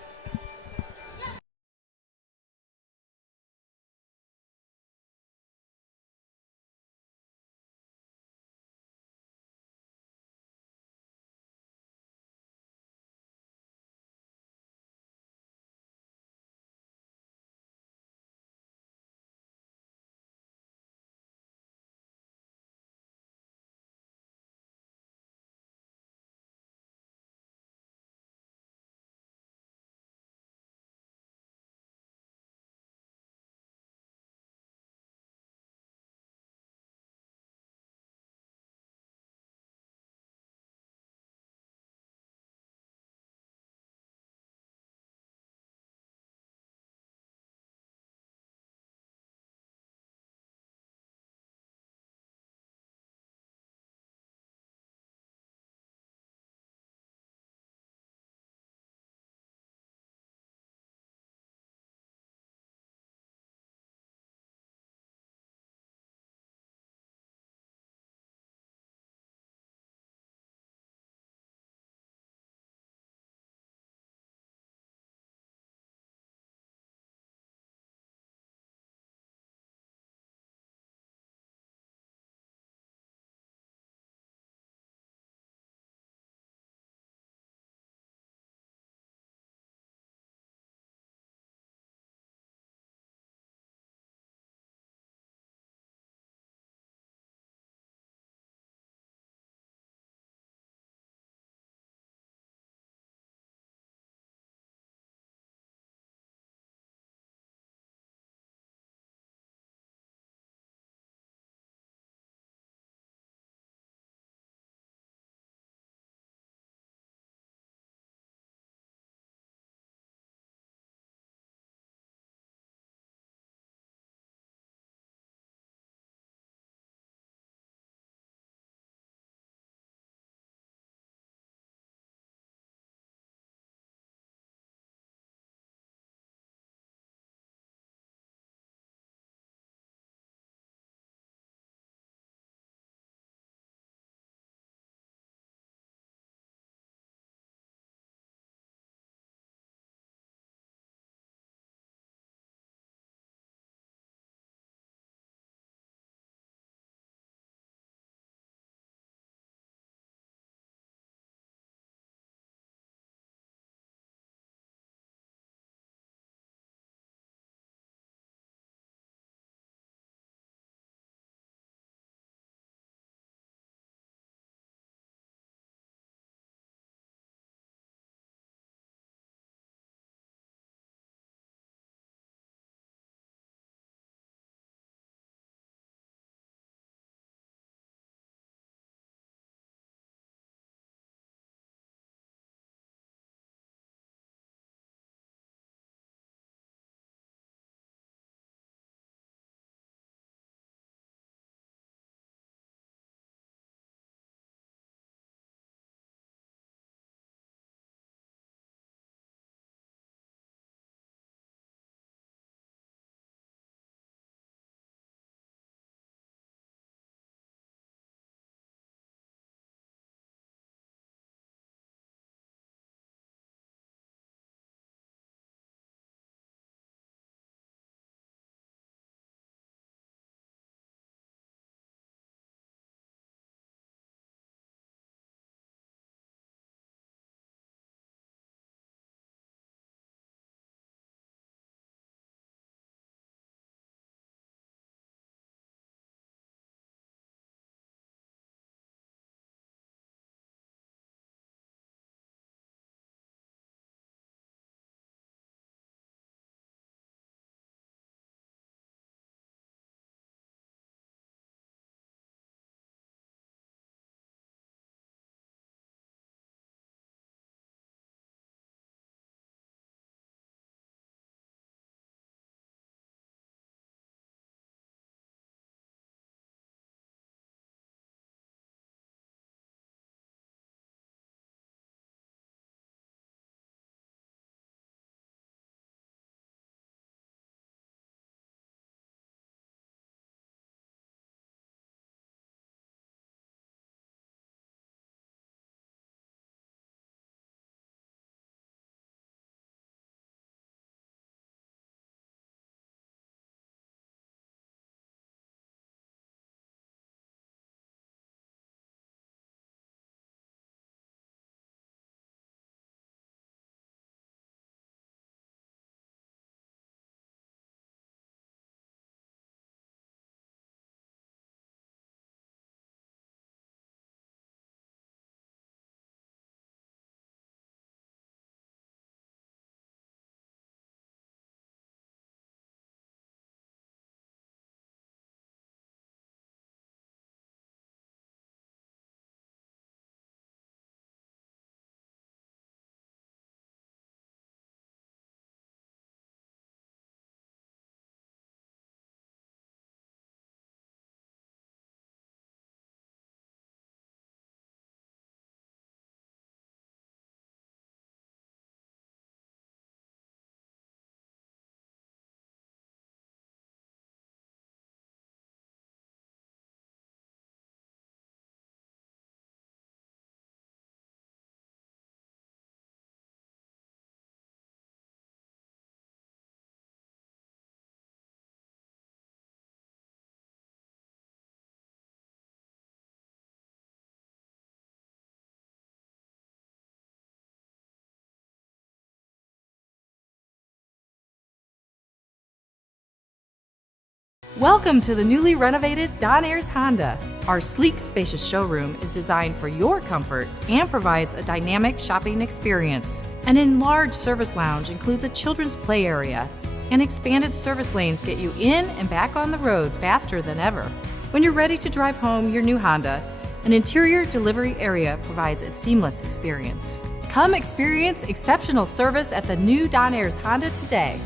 Welcome to the newly renovated Don Ayers Honda. Our sleek, spacious showroom is designed for your comfort and provides a dynamic shopping experience. An enlarged service lounge includes a children's play area, and expanded service lanes get you in and back on the road faster than ever. When you're ready to drive home your new Honda, an interior delivery area provides a seamless experience. Come experience exceptional service at the new Don Ayers Honda today.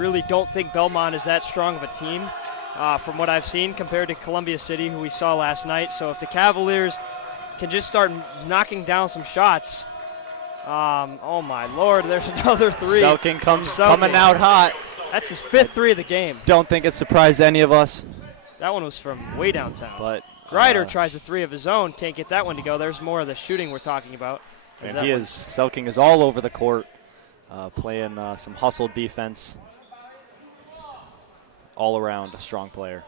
Really don't think Bellmont is that strong of a team from what I've seen compared to Columbia City, who we saw last night. So if the Cavaliers can just start knocking down some shots, oh my Lord, there's another three. Selking coming out hot. That's his fifth three of the game. Don't think it surprised any of us. That one was from way downtown. But Grider tries a three of his own, can't get that one to go. There's more of the shooting we're talking about. And Selking is all over the court, playing some hustle defense. All around a strong player.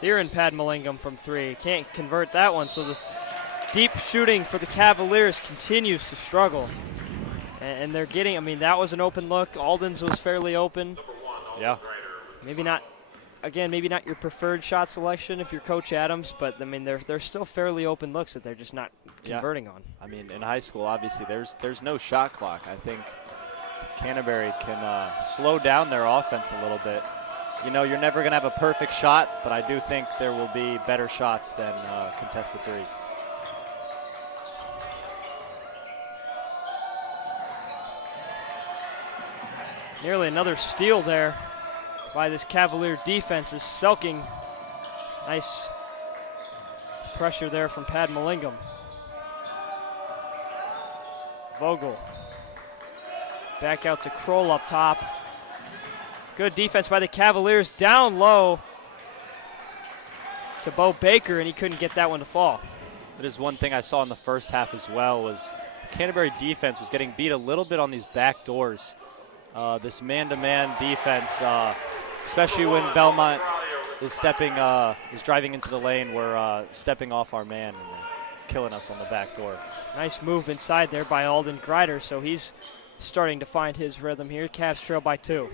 Theron Padmalingam from three. Can't convert that one, so this deep shooting for the Cavaliers continues to struggle. And they're getting, I mean, that was an open look. Alden's was fairly open. Yeah. Maybe not, again, maybe not your preferred shot selection if you're Coach Adams, but, I mean, they're still fairly open looks that they're just not converting on. I mean, in high school, obviously, there's no shot clock. I think Canterbury can slow down their offense a little bit. You know, you're never going to have a perfect shot, but I do think there will be better shots than contested threes. Nearly another steal there by this Cavalier defense is Selking. Nice pressure there from Padmalingam. Vogel. Back out to Kroll up top. Good defense by the Cavaliers. Down low to Bo Baker, and he couldn't get that one to fall. That is one thing I saw in the first half as well, was Canterbury defense was getting beat a little bit on these back doors. This man-to-man defense, especially when Bellmont is driving into the lane, we're stepping off our man. And killing us on the back door. Nice move inside there by Alden Greider, so he's starting to find his rhythm here. Cavs trail by 2.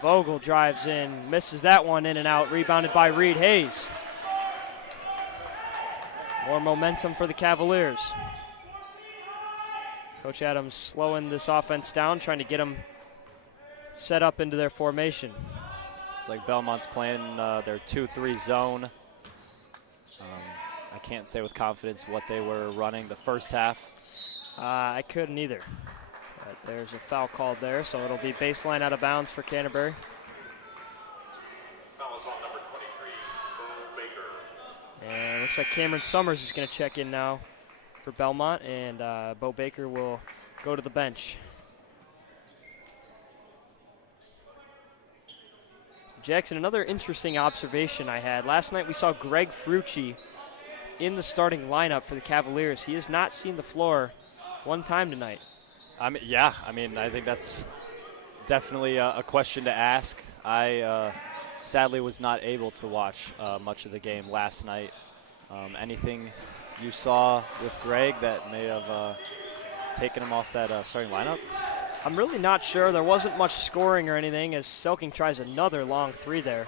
Vogel drives in, misses that one in and out, rebounded by Reed Hayes. More momentum for the Cavaliers. Coach Adams slowing this offense down, trying to get them set up into their formation. It's like Bellmont's playing their 2-3 zone. I can't say with confidence what they were running the first half. I couldn't either. But there's a foul called there, so it'll be baseline out of bounds for Canterbury. Foul is on number 23, Bo Baker. And looks like Cameron Summers is going to check in now for Bellmont, and Bo Baker will go to the bench. Jackson, another interesting observation I had. Last night we saw Greg Frucci in the starting lineup for the Cavaliers. He has not seen the floor one time tonight. I think that's definitely a question to ask. I sadly was not able to watch much of the game last night. Anything you saw with Greg that may have taken him off that starting lineup? I'm really not sure. There wasn't much scoring or anything as Selking tries another long 3 there.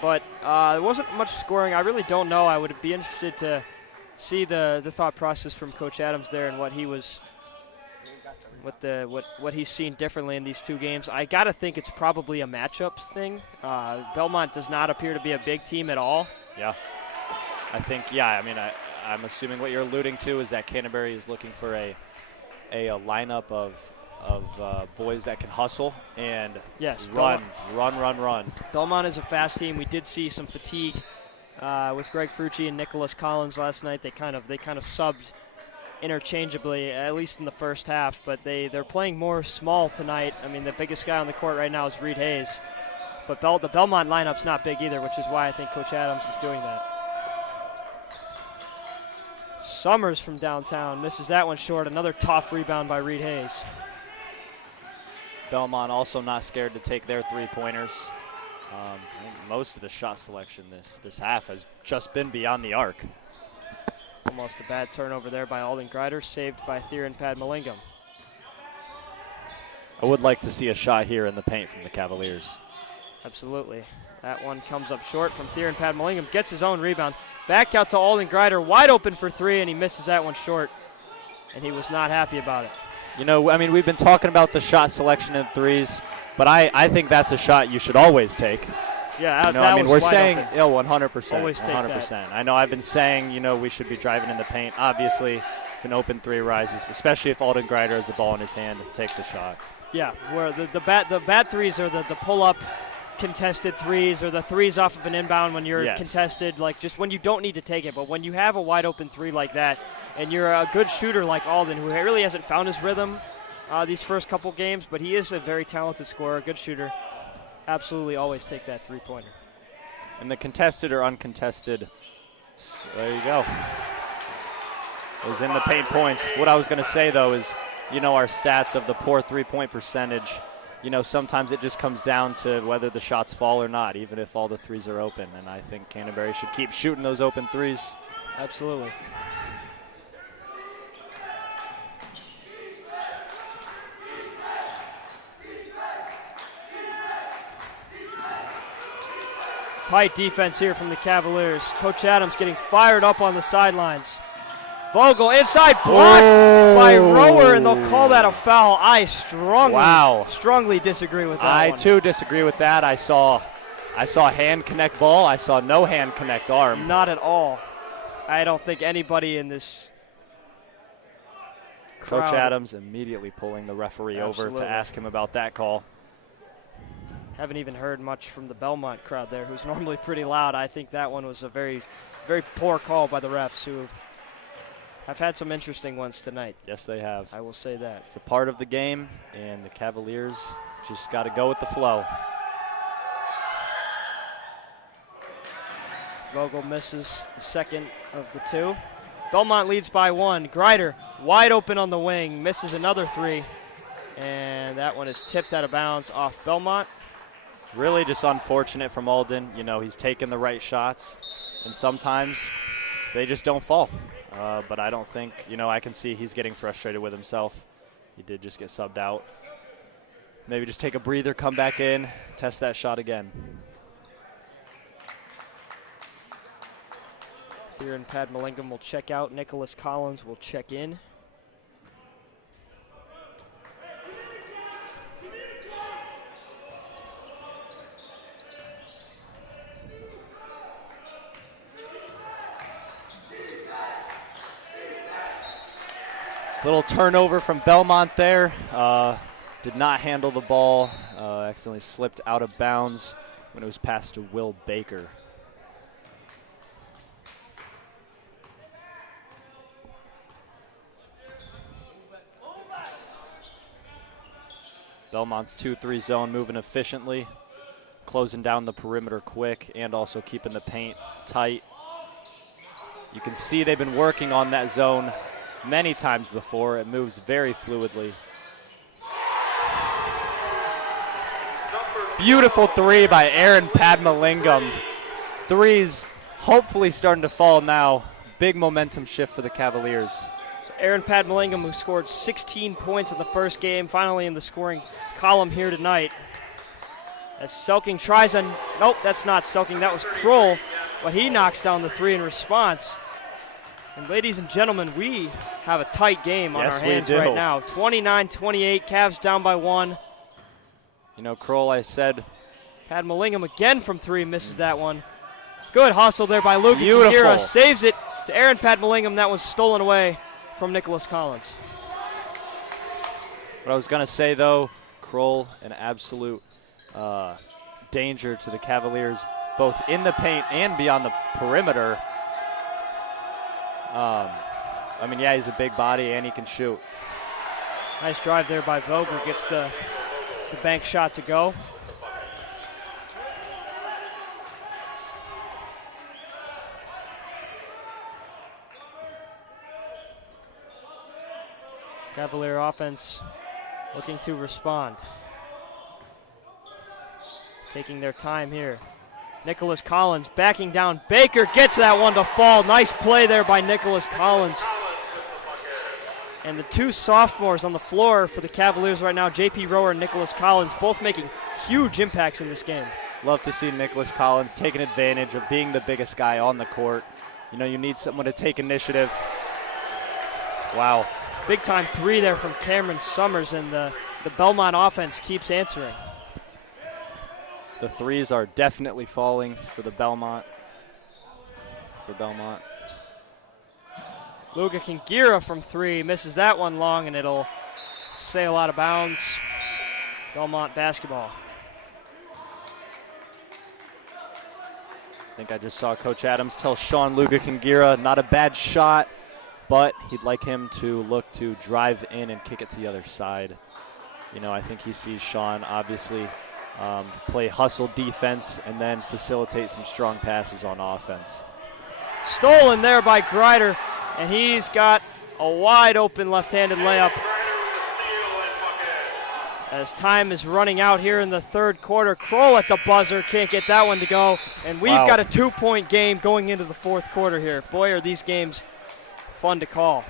But there wasn't much scoring. I really don't know. I would be interested to see the thought process from Coach Adams there and what he was what he's seen differently in these 2 games. I got to think it's probably a matchups thing. Bellmont does not appear to be a big team at all. Yeah. I think, I'm assuming what you're alluding to is that Canterbury is looking for a lineup of boys that can hustle and run. Bellmont is a fast team. We did see some fatigue with Greg Frucci and Nicholas Collins last night. They kind of subbed interchangeably, at least in the first half, but they're playing more small tonight. I mean, the biggest guy on the court right now is Reed Hayes, but the Bellmont lineup's not big either, which is why I think Coach Adams is doing that. Summers from downtown misses that one short. Another tough rebound by Reed Hayes. Bellmont also not scared to take their 3-pointers. I think most of the shot selection this half has just been beyond the arc. Almost a bad turnover there by Alden Greider, saved by Theron Padmalingam. I would like to see a shot here in the paint from the Cavaliers. Absolutely. That one comes up short from Theron Padmalingam, gets his own rebound. Back out to Alden Greider, wide open for 3, and he misses that one short. And he was not happy about it. We've been talking about the shot selection in threes, but I think that's a shot you should always take. Yeah, we're saying, 100%. Always take 100%. that. I know I've been saying, we should be driving in the paint. Obviously, if an open 3 rises, especially if Alden Greider has the ball in his hand, take the shot. Yeah, where the bad threes are the pull-up contested threes or the threes off of an inbound when you're contested, like just when you don't need to take it. But when you have a wide open 3 like that and you're a good shooter like Alden, who really hasn't found his rhythm these first couple games, but he is a very talented scorer, a good shooter, absolutely always take that 3-pointer. And the contested or uncontested, so there you go. Those in the paint points. What I was going to say, though, is, our stats of the poor 3-point percentage, sometimes it just comes down to whether the shots fall or not, even if all the 3s are open. And I think Canterbury should keep shooting those open 3s. Absolutely. Tight defense here from the Cavaliers. Coach Adams getting fired up on the sidelines. Vogel inside, blocked by Rower, and they'll call that a foul. I strongly disagree with that one. I too disagree with that. I saw hand connect ball. I saw no hand connect arm. Not at all. I don't think anybody in this crowd. Coach Adams immediately pulling the referee over to ask him about that call. Haven't even heard much from the Bellmont crowd there, who's normally pretty loud. I think that one was a very, very poor call by the refs, who have had some interesting ones tonight. Yes, they have. I will say that. It's a part of the game, and the Cavaliers just got to go with the flow. Vogel misses the second of the 2. Bellmont leads by 1. Greider wide open on the wing, misses another 3. And that one is tipped out of bounds off Bellmont. Really just unfortunate from Alden. You know, he's taking the right shots, and sometimes they just don't fall. But I don't think, you know, I can see he's getting frustrated with himself. He did just get subbed out. Maybe just take a breather, come back in, test that shot again. Theron Padmalingam will check out. Nicholas Collins will check in. Little turnover from Bellmont there. Did not handle the ball. Accidentally slipped out of bounds when it was passed to Will Baker. Belmont's 2-3 zone moving efficiently, closing down the perimeter quick, and also keeping the paint tight. You can see they've been working on that zone many times before. It moves very fluidly. Beautiful three by Aaron Padmalingam. Threes hopefully starting to fall now. Big momentum shift for the Cavaliers. So Aaron Padmalingam, who scored 16 points in the first game, finally in the scoring column here tonight. As Selking tries on, nope, that's not Selking, that was Kroll, but he knocks down the three in response. And ladies and gentlemen, we have a tight game on our hands right now. 29-28, Cavs down by one. You know, Kroll, I said. Padmalingam again from three, misses that one. Good hustle there by Luka Beautiful. Kihira, saves it to Aaron Padmalingam. That was stolen away from Nicholas Collins. What I was going to say, though, Kroll, an absolute danger to the Cavaliers, both in the paint and beyond the perimeter. I mean, yeah, he's a big body and he can shoot. Nice drive there by Vogel, gets the bank shot to go. Cavalier offense looking to respond. Taking their time here. Nicholas Collins backing down. Baker gets that one to fall. Nice play there by Nicholas Collins. And the two sophomores on the floor for the Cavaliers right now, J.P. Rower and Nicholas Collins, both making huge impacts in this game. Love to see Nicholas Collins taking advantage of being the biggest guy on the court. You know, you need someone to take initiative. Wow. Big time three there from Cameron Summers, and the Bellmont offense keeps answering. The threes are definitely falling for Bellmont. Luka Kingira from three, misses that one long, and it'll sail out of bounds. Bellmont basketball. I think I just saw Coach Adams tell Sean Luka Kingira, not a bad shot, but he'd like him to look to drive in and kick it to the other side. You know, I think he sees Sean obviously play hustle defense and then facilitate some strong passes on offense. Stolen there by Greider, and he's got a wide open left-handed layup. As time is running out here in the third quarter, Kroll at the buzzer, can't get that one to go. And we've got a 2-point game going into the fourth quarter here. Boy, are these games fun to call.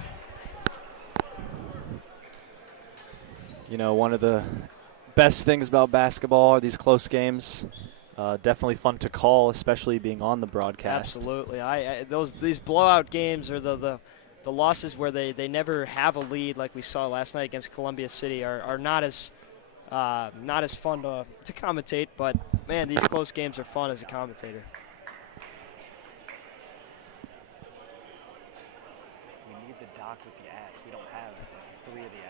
You know, one of the best things about basketball are these close games. Definitely fun to call, especially being on the broadcast. Absolutely. These blowout games are the losses where they never have a lead, like we saw last night against Columbia City, are not as fun to commentate. But man, these close games are fun as a commentator. We need the doc with the ads. We don't have three of the ads.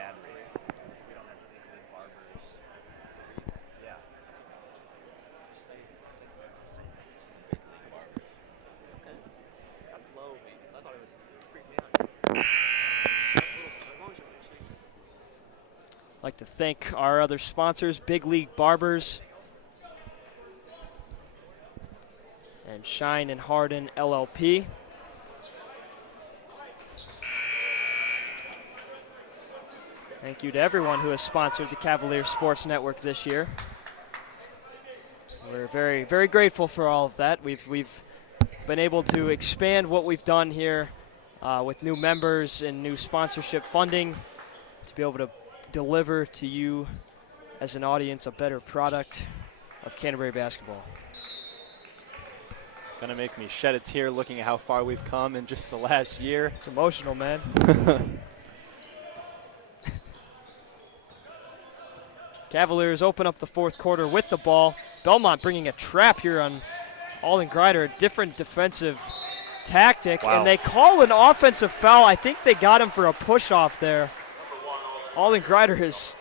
Ad reads. We don't have to include barbers. Yeah. Just say big league barbers. Okay. That's low maintenance. I thought it was freaking out. As long as you're mentioning. I'd like to thank our other sponsors, Big League Barbers and Shine and Harden LLP. Thank you to everyone who has sponsored the Cavaliers Sports Network this year. We're very, very grateful for all of that. We've been able to expand what we've done here with new members and new sponsorship funding to be able to deliver to you as an audience a better product of Canterbury basketball. Gonna make me shed a tear looking at how far we've come in just the last year. It's emotional, man. Cavaliers open up the fourth quarter with the ball. Bellmont bringing a trap here on Alden Greider, a different defensive tactic, Wow. and they call an offensive foul. I think they got him for a push-off there. Alden Greider is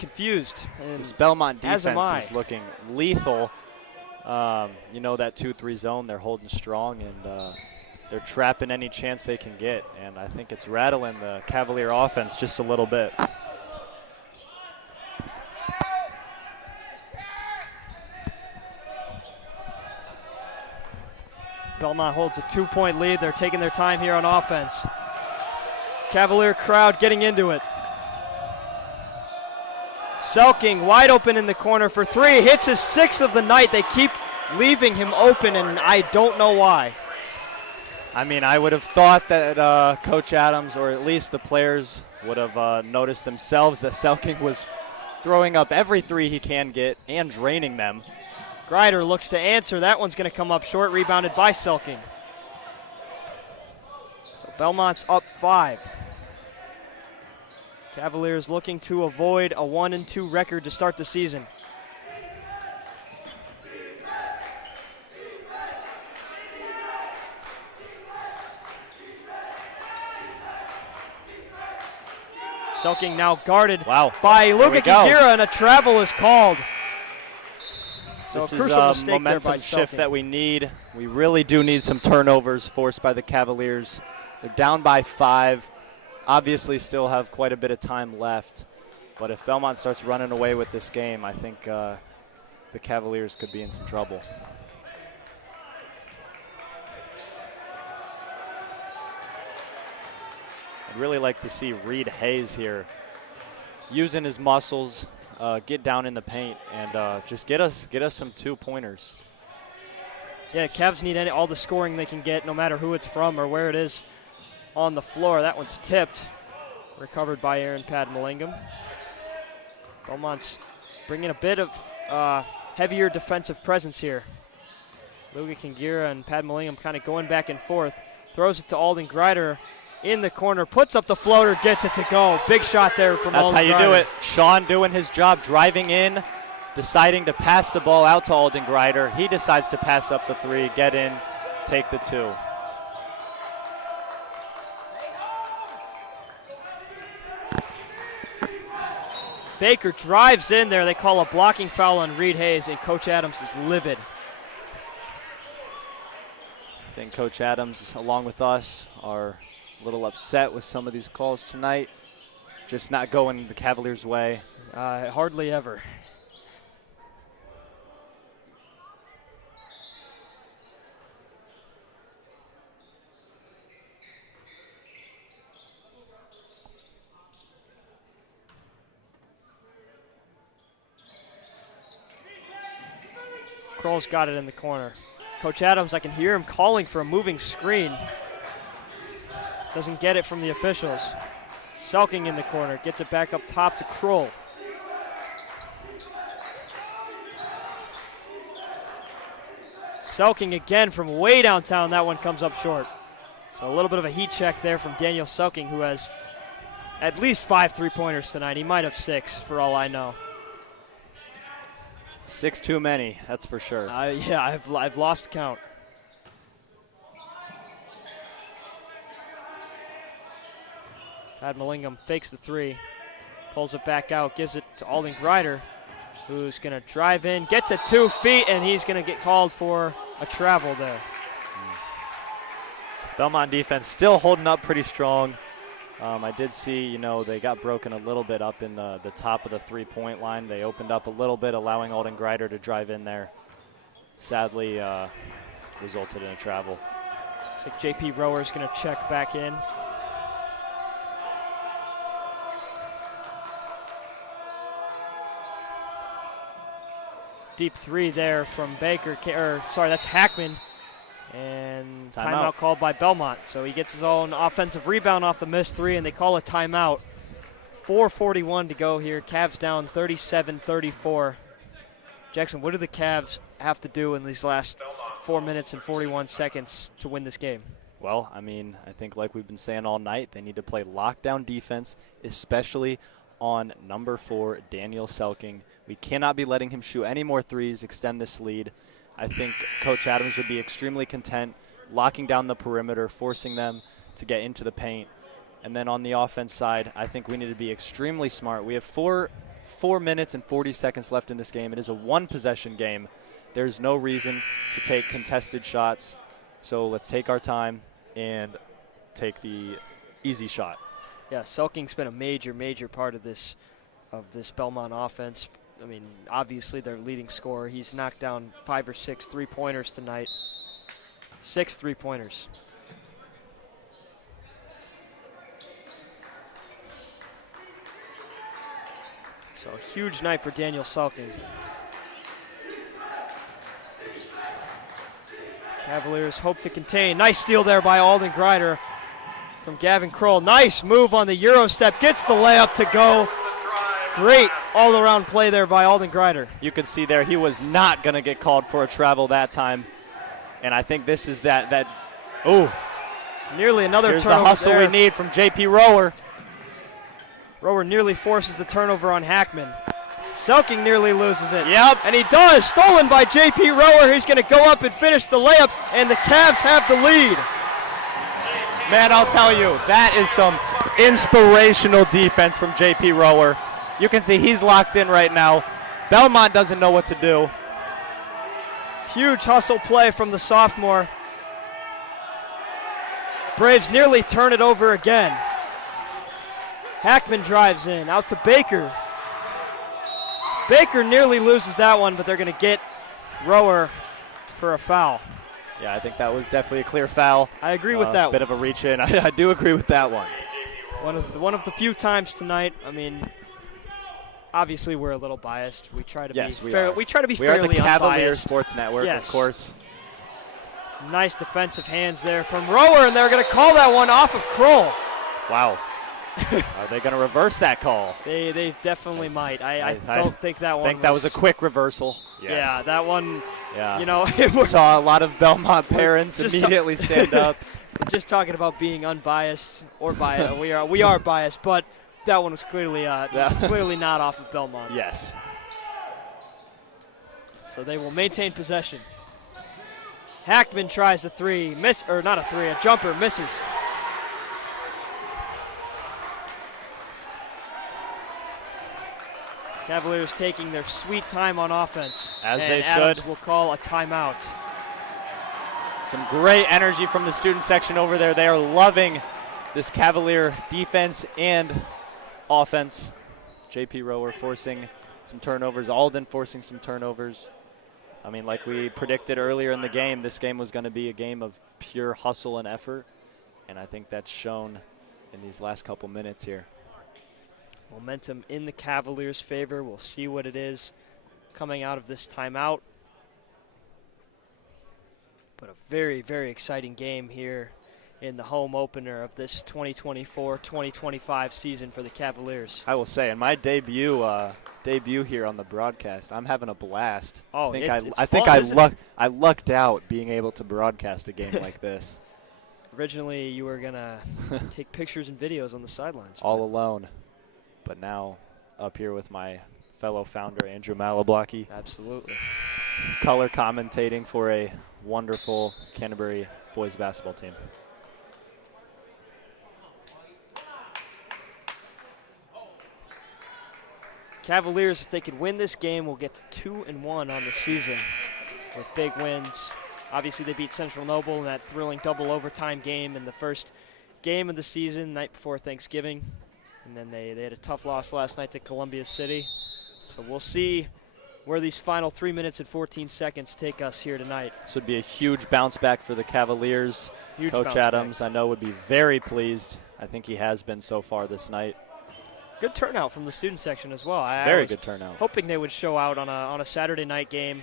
confused. And This Bellmont as am I. defense is looking lethal. You know, that 2-3 zone, they're holding strong, and they're trapping any chance they can get. And I think it's rattling the Cavalier offense just a little bit. Bellmont holds a 2-point lead. They're taking their time here on offense. Cavalier crowd getting into it. Selking wide open in the corner for three. Hits his sixth of the night. They keep leaving him open, and I don't know why. I mean, I would have thought that Coach Adams, or at least the players, would have noticed themselves that Selking was throwing up every three he can get and draining them. Greider looks to answer. That one's going to come up short, rebounded by Selking. So Bellmont's up 5. Cavaliers looking to avoid a 1-2 record to start the season. Selking now guarded by Luka Kagira, and a travel is called. So This a is crucial a mistake there by momentum shift Selking. that we need. We really do need some turnovers forced by the Cavaliers. They're down by 5. Obviously still have quite a bit of time left. But if Bellmont starts running away with this game, I think the Cavaliers could be in some trouble. I'd really like to see Reed Hayes here using his muscles, get down in the paint, and just get us some 2-pointers. Yeah, Cavs need all the scoring they can get, no matter who it's from or where it is on the floor. That one's tipped, recovered by Aaron Padmalingam. Bellmont's bringing a bit of heavier defensive presence here. Luka Kingira and Padmalingam kind of going back and forth. Throws it to Alden Greider in the corner, puts up the floater, gets it to go. Big shot there from That's Alden Greider. how you do it. Sean doing his job, driving in, deciding to pass the ball out to Alden Greider. He decides to pass up the 3, get in, take the 2. Baker drives in there. They call a blocking foul on Reed Hayes, and Coach Adams is livid. I think Coach Adams, along with us, are a little upset with some of these calls tonight. Just not going the Cavaliers' way. Hardly ever. Kroll's got it in the corner. Coach Adams, I can hear him calling for a moving screen. Doesn't get it from the officials. Selking in the corner, gets it back up top to Kroll. Selking again from way downtown. That one comes up short. So a little bit of a heat check there from Daniel Selking, who has at least 5 3-pointers tonight. He might have 6 for all I know. 6 too many, that's for sure. Yeah, I've lost count. Padmalingam fakes the 3, pulls it back out, gives it to Alden Greider, who's going to drive in, get to 2 feet, and he's going to get called for a travel there. Bellmont defense still holding up pretty strong. I did see, they got broken a little bit up in the top of the 3-point line. They opened up a little bit, allowing Alden Greider to drive in there. Sadly, resulted in a travel. Looks like JP Rower's going to check back in. Deep three there from Baker, that's Hackman. And timeout called by Bellmont. So he gets his own offensive rebound off the missed three, and they call a timeout. 4:41 to go here. Cavs down 37-34. Jackson, what do the Cavs have to do in these last 4 minutes and 41 seconds to win this game? Well, I mean, I think like we've been saying all night, they need to play lockdown defense, especially on number 4, Daniel Selking. We cannot be letting him shoot any more threes, extend this lead. I think Coach Adams would be extremely content locking down the perimeter, forcing them to get into the paint. And then on the offense side, I think we need to be extremely smart. We have 4 minutes and 40 seconds left in this game. It is a one-possession game. There's no reason to take contested shots. So let's take our time and take the easy shot. Yeah, Selking's been a major part of this Bellmont offense. I mean, obviously their leading scorer. He's knocked down 5 or 6 three-pointers tonight. 6 three-pointers. So a huge night for Daniel Selking. Cavaliers hope to contain. Nice steal there by Alden Grider from Gavin Kroll. Nice move on the Euro step. Gets the layup to go. Great all-around play there by Alden Grider. You can see there he was not going to get called for a travel that time. And I think this is that nearly another here's turnover the hustle there. we need from J.P. Rower. Rower nearly forces the turnover on Hackman. Selking nearly loses it. Yep. And he does. Stolen by J.P. Rower. He's going to go up and finish the layup, and the Cavs have the lead. Man, I'll tell you, that is some inspirational defense from J.P. Rower. You can see he's locked in right now. Bellmont doesn't know what to do. Huge hustle play from the sophomore. Braves nearly turn it over again. Hackman drives in, out to Baker. Baker nearly loses that one, but they're going to get Rower for a foul. Yeah, I think that was definitely a clear foul. I agree with that one. Bit of a reach in. I do agree with that one. One of the few times tonight. I mean, obviously we're a little biased. We try to be fair. We try to be fairly unbiased. We are the Cavaliers unbiased. Sports Network, yes. Of course. Nice defensive hands there from Rower, and they're going to call that one off of Kroll. Wow. Are they going to reverse that call? They definitely might. I don't think that one. I think that was a quick reversal. Yes. Yeah, that one. Yeah. You know, saw a lot of Bellmont parents immediately stand up. We're just talking about being unbiased or biased. we are biased, but that one was clearly clearly not off of Bellmont. Yes. So they will maintain possession. Hackman tries a three, a jumper, misses. Cavaliers taking their sweet time on offense. As they should. Adams will call a timeout. Some great energy from the student section over there. They are loving this Cavalier defense and offense. J.P. Rower forcing some turnovers. Alden forcing some turnovers. I mean, like we predicted earlier in the game, this game was going to be a game of pure hustle and effort. And I think that's shown in these last couple minutes here. Momentum in the Cavaliers' favor. We'll see what it is coming out of this timeout. But a very, very exciting game here in the home opener of this 2024-2025 season for the Cavaliers. I will say, in my debut here on the broadcast, I'm having a blast. Oh, I think I lucked out being able to broadcast a game like this. Originally, you were going to take pictures and videos on the sidelines. All alone. But now up here with my fellow founder, Andrew Malablocky. Absolutely. Color commentating for a wonderful Canterbury boys basketball team. Cavaliers, if they could win this game, will get to 2-1 on the season with big wins. Obviously, they beat Central Noble in that thrilling double overtime game in the first game of the season, night before Thanksgiving. And then they had a tough loss last night to Columbia City. So we'll see where these final 3 minutes and 14 seconds take us here tonight. This would be a huge bounce back for the Cavaliers. Coach Adams, I know, would be very pleased. I think he has been so far this night. Good turnout from the student section as well. Very good turnout. Hoping they would show out on a Saturday night game.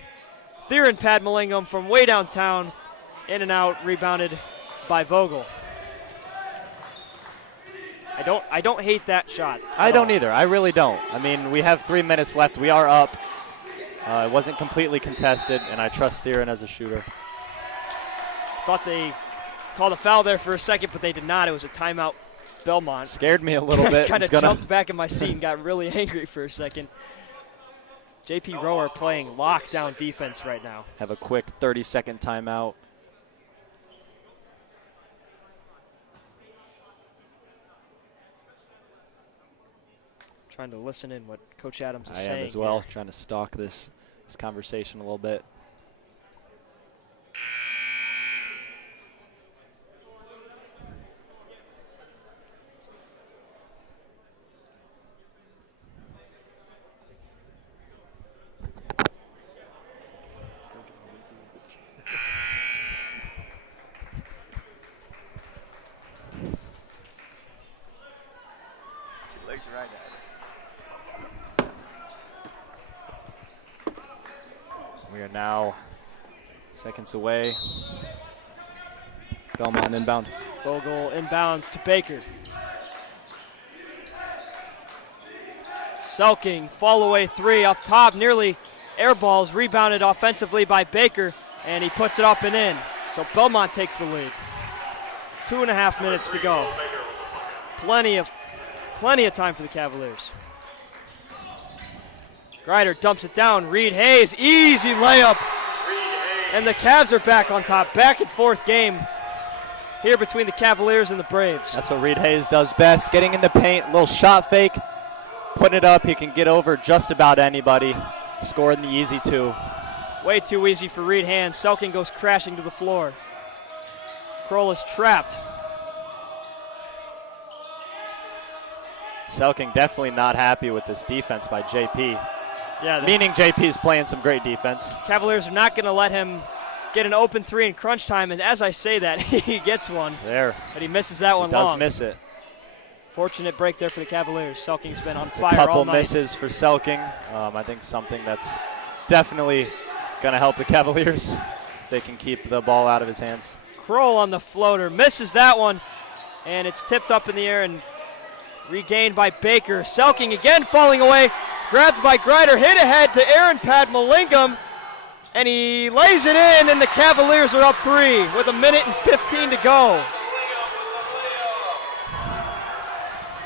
Theron Padmalingham from way downtown, in and out, rebounded by Vogel. I don't hate that shot. I don't either. I really don't. I mean, we have 3 minutes left. We are up. It wasn't completely contested, and I trust Theron as a shooter. Thought they called a foul there for a second, but they did not. It was a timeout. Bellmont Scared me a little bit. Kind of jumped back in my seat and got really angry for a second. J.P. Rower playing lockdown defense right now. Have a quick 30-second timeout. Trying to listen in what Coach Adams is saying. I am as well, here. trying to stalk this conversation a little bit. We are now seconds away. Bellmont inbound. Vogel inbounds to Baker. Selking, fall away three up top, nearly air balls, rebounded offensively by Baker, and he puts it up and in. So Bellmont takes the lead. 2.5 minutes to go. Plenty of time for the Cavaliers. Grider dumps it down. Reed Hayes, easy layup. And the Cavs are back on top. Back and forth game here between the Cavaliers and the Braves. That's what Reed Hayes does best. Getting in the paint, little shot fake, putting it up. He can get over just about anybody. Scoring the easy two. Way too easy for Reed Hayes. Selking goes crashing to the floor. Kroll is trapped. Selking definitely not happy with this defense by JP. Yeah, meaning JP is playing some great defense. Cavaliers are not going to let him get an open three in crunch time, and as I say that, he gets one. There. But he misses that one He does long. miss it. Fortunate break there for the Cavaliers. Selking's been on It's fire a couple all night. misses for Selking. I think something that's definitely going to help the Cavaliers. They can keep the ball out of his hands. Kroll on the floater, misses that one, and it's tipped up in the air and regained by Baker. Selking again falling away, grabbed by Grider, hit ahead to Aaron Padmalingham, and he lays it in, and the Cavaliers are up 3 with 1:15 to go.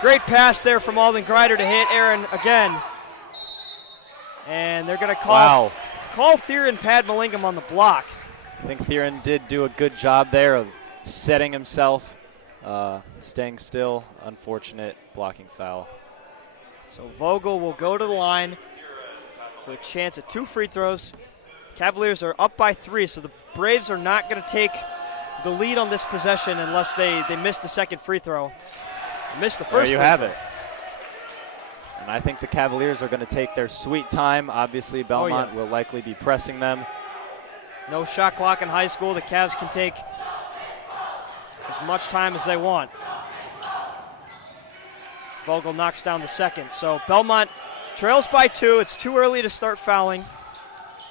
Great pass there from Alden Grider to hit Aaron again. And they're going to call Theron Padmalingham on the block. I think Theron did do a good job there of setting himself, staying still. Unfortunate blocking foul. So Vogel will go to the line for a chance at 2 free throws. Cavaliers are up by 3, so the Braves are not going to take the lead on this possession unless they miss the second free throw. Missed the first. There you have it. And I think the Cavaliers are going to take their sweet time. Obviously, Bellmont will likely be pressing them. No shot clock in high school. The Cavs can take as much time as they want. Vogel knocks down the second. So Bellmont trails by 2. It's too early to start fouling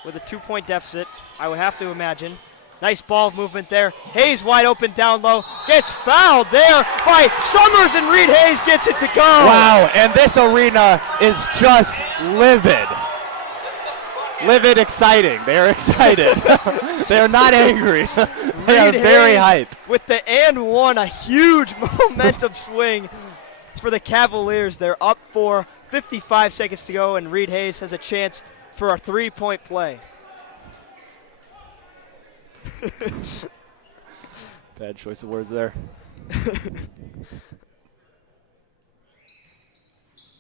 with a 2-point deficit, I would have to imagine. Nice ball movement there. Hayes wide open down low. Gets fouled there by Summers, and Reed Hayes gets it to go. Wow, and this arena is just livid. Livid exciting. They're excited. They're not angry. They are very hype. With the and one, a huge momentum swing for the Cavaliers. They're up 4, 55 seconds to go, and Reed Hayes has a chance for a 3-point play. Bad choice of words there.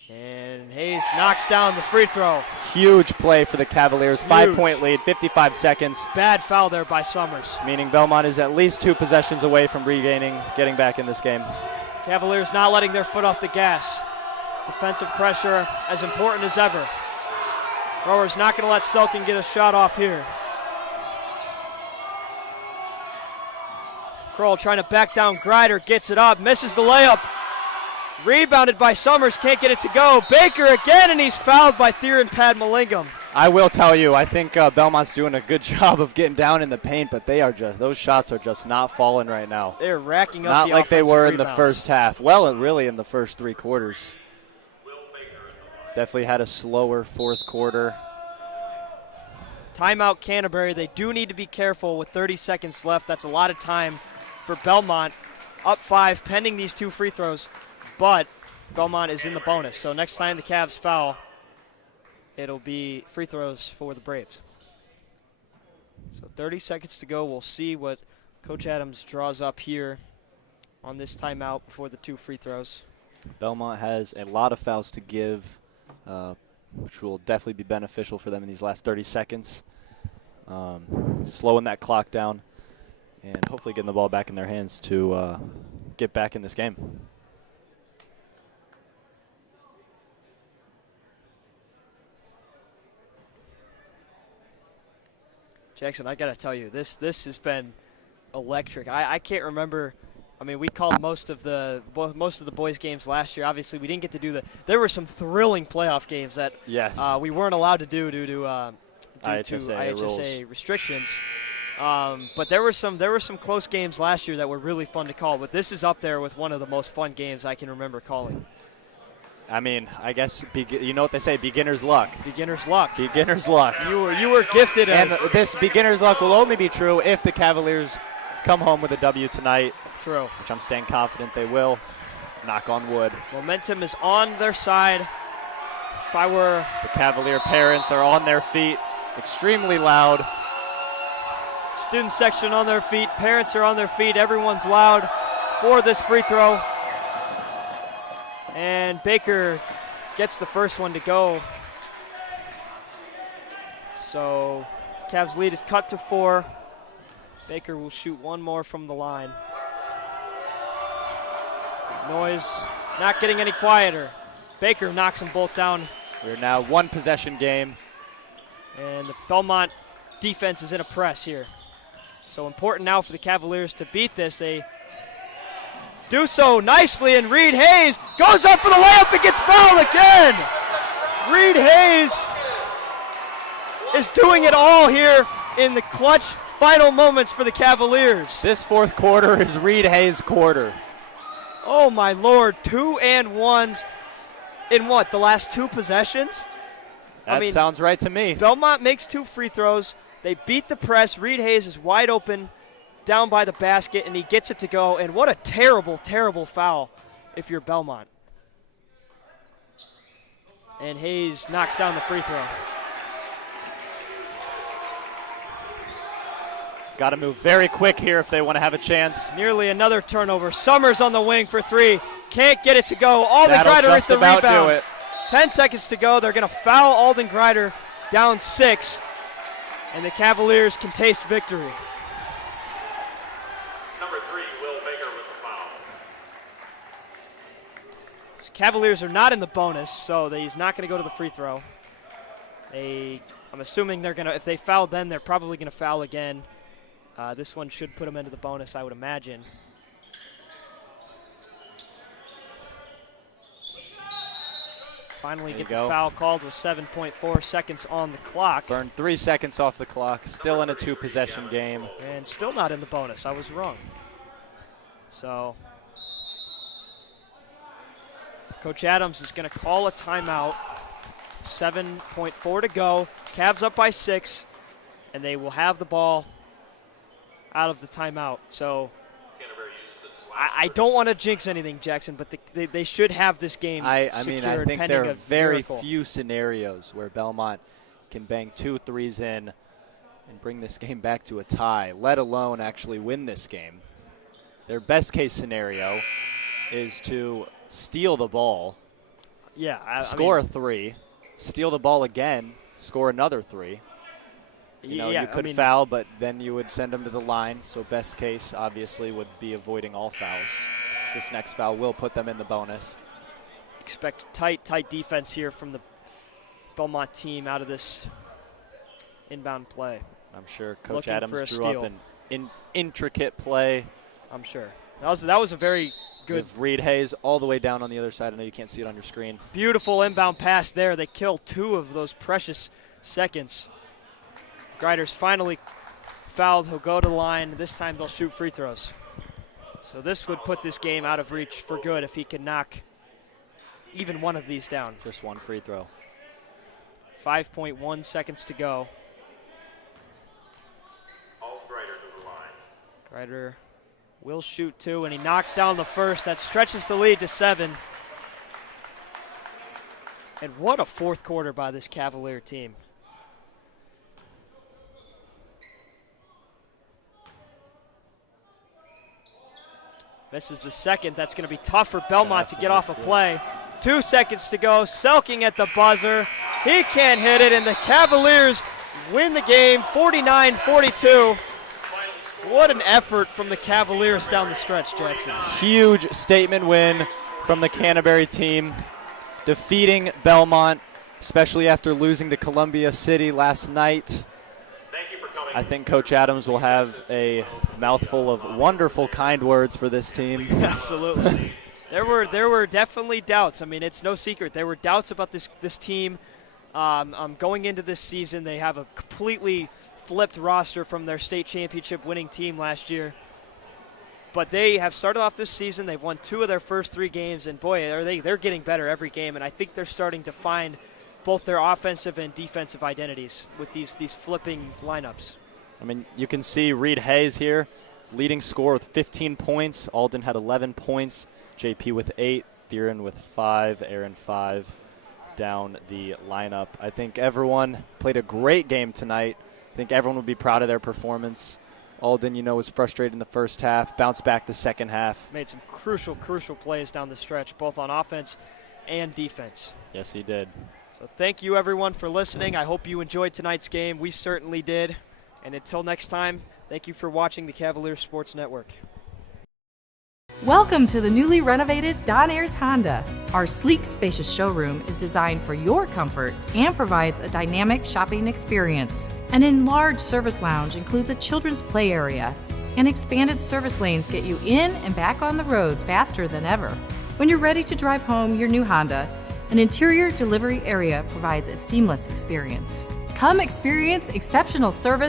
And Hayes knocks down the free throw. Huge play for the Cavaliers. 5-point lead, 55 seconds. Bad foul there by Summers. Meaning Bellmont is at least 2 possessions away from getting back in this game. Cavaliers not letting their foot off the gas. Defensive pressure as important as ever. Rower's not going to let Selking get a shot off here. Kroll trying to back down Grider, gets it up, misses the layup. Rebounded by Summers, can't get it to go. Baker again, and he's fouled by Theron Padmalingam. I will tell you, I think Belmont's doing a good job of getting down in the paint, but those shots are just not falling right now. They're racking up not the like they were rebounds. in the first half. Well, really in the first 3 quarters. Definitely had a slower fourth quarter. Timeout Canterbury. They do need to be careful with 30 seconds left. That's a lot of time for Bellmont. Up 5 pending these 2 free throws, but Bellmont is in the bonus. So next time the Cavs foul, it'll be free throws for the Braves. So 30 seconds to go. We'll see what Coach Adams draws up here on this timeout before the 2 free throws. Bellmont has a lot of fouls to give, which will definitely be beneficial for them in these last 30 seconds. Slowing that clock down and hopefully getting the ball back in their hands to get back in this game. Jackson, I got to tell you, this has been electric. I can't remember. I mean, we called most of the boys' games last year. Obviously, we didn't get to do there were some thrilling playoff games that we weren't allowed to do due to IHSA restrictions. But there were some close games last year that were really fun to call. But this is up there with one of the most fun games I can remember calling. I mean, I guess you know what they say, beginner's luck. Beginner's luck. Beginner's luck. You were gifted. And this beginner's luck will only be true if the Cavaliers come home with a W tonight. True. Which I'm staying confident they will. Knock on wood. Momentum is on their side. If I were... The Cavalier parents are on their feet, extremely loud. Student section on their feet. Parents are on their feet. Everyone's loud for this free throw. And Baker gets the first one to go. So Cavs lead is cut to 4. Baker will shoot one more from the line. Noise not getting any quieter. Baker knocks them both down. We're now 1 possession game. And the Bellmont defense is in a press here. So important now for the Cavaliers to beat this. They do so nicely, and Reed Hayes goes up for the layup and gets fouled again. Reed Hayes is doing it all here in the clutch final moments for the Cavaliers. This fourth quarter is Reed Hayes' quarter. Oh my Lord, 2 and 1s in what, the last 2 possessions? That sounds right to me. Bellmont makes 2 free throws. They beat the press. Reed Hayes is wide open down by the basket, and he gets it to go. And what a terrible, terrible foul if you're Bellmont. And Hayes knocks down the free throw. Got to move very quick here if they want to have a chance. Nearly another turnover. Summers on the wing for 3. Can't get it to go. Alden Grider hits the rebound. Do it. 10 seconds to go. They're going to foul Alden Grider down 6. And the Cavaliers can taste victory. Number 3, Will Baker with the foul. So Cavaliers are not in the bonus, so he's not going to go to the free throw. I'm assuming they're going to, if they foul then, they're probably going to foul again. This one should put them into the bonus, I would imagine. Finally get the foul called with 7.4 seconds on the clock. Burned 3 seconds off the clock. Still in a 2-possession game. And still not in the bonus. I was wrong. So Coach Adams is going to call a timeout. 7.4 to go. Cavs up by 6. And they will have the ball out of the timeout. So I don't want to jinx anything, Jackson, but they should have this game secured. I think there are very miracle. few scenarios where Bellmont can bang 2 threes in and bring this game back to a tie, let alone actually win this game. Their best case scenario is to steal the ball, score a 3, steal the ball again, score another 3. You could foul, but then you would send them to the line. So best case, obviously, would be avoiding all fouls. This next foul will put them in the bonus. Expect tight defense here from the Bellmont team out of this inbound play. I'm sure Coach Looking Adams for a drew steal. up an intricate play. I'm sure. That was a very Good. With Reed Hayes all the way down on the other side. I know you can't see it on your screen. Beautiful inbound pass there. They kill 2 of those precious seconds. Greider's finally fouled. He'll go to the line. This time they'll shoot free throws. So this would put this game out of reach for good if he can knock even one of these down. Just one free throw. 5.1 seconds to go. Greider to the line. Greider will shoot 2, and he knocks down the first. That stretches the lead to 7. And what a fourth quarter by this Cavalier team. Misses the second. That's going to be tough for Bellmont to get off a play. 2 seconds to go. Selking at the buzzer. He can't hit it, and the Cavaliers win the game 49-42. What an effort from the Cavaliers down the stretch, Jackson. Huge statement win from the Canterbury team, defeating Bellmont, especially after losing to Columbia City last night. Thank you for coming. I think Coach Adams will have a mouthful of wonderful, kind words for this team. Absolutely. There were definitely doubts. I mean, it's no secret. There were doubts about this team going into this season. They have a completely flipped roster from their state championship winning team last year. But they have started off this season. They've won 2 of their first 3 games, and boy, they're getting better every game. And I think they're starting to find both their offensive and defensive identities with these flipping lineups. I mean, you can see Reed Hayes here, leading scorer with 15 points. Alden had 11 points. JP with 8. Theron with 5. Aaron 5 down the lineup. I think everyone played a great game tonight. I think everyone would be proud of their performance. Alden, was frustrated in the first half, bounced back the second half. Made some crucial plays down the stretch, both on offense and defense. Yes, he did. So thank you, everyone, for listening. I hope you enjoyed tonight's game. We certainly did. And until next time, thank you for watching the Cavaliers Sports Network. Welcome to the newly renovated Don Ayers Honda. Our sleek, spacious showroom is designed for your comfort and provides a dynamic shopping experience. An enlarged service lounge includes a children's play area, and expanded service lanes get you in and back on the road faster than ever. When you're ready to drive home your new Honda, an interior delivery area provides a seamless experience. Come experience exceptional service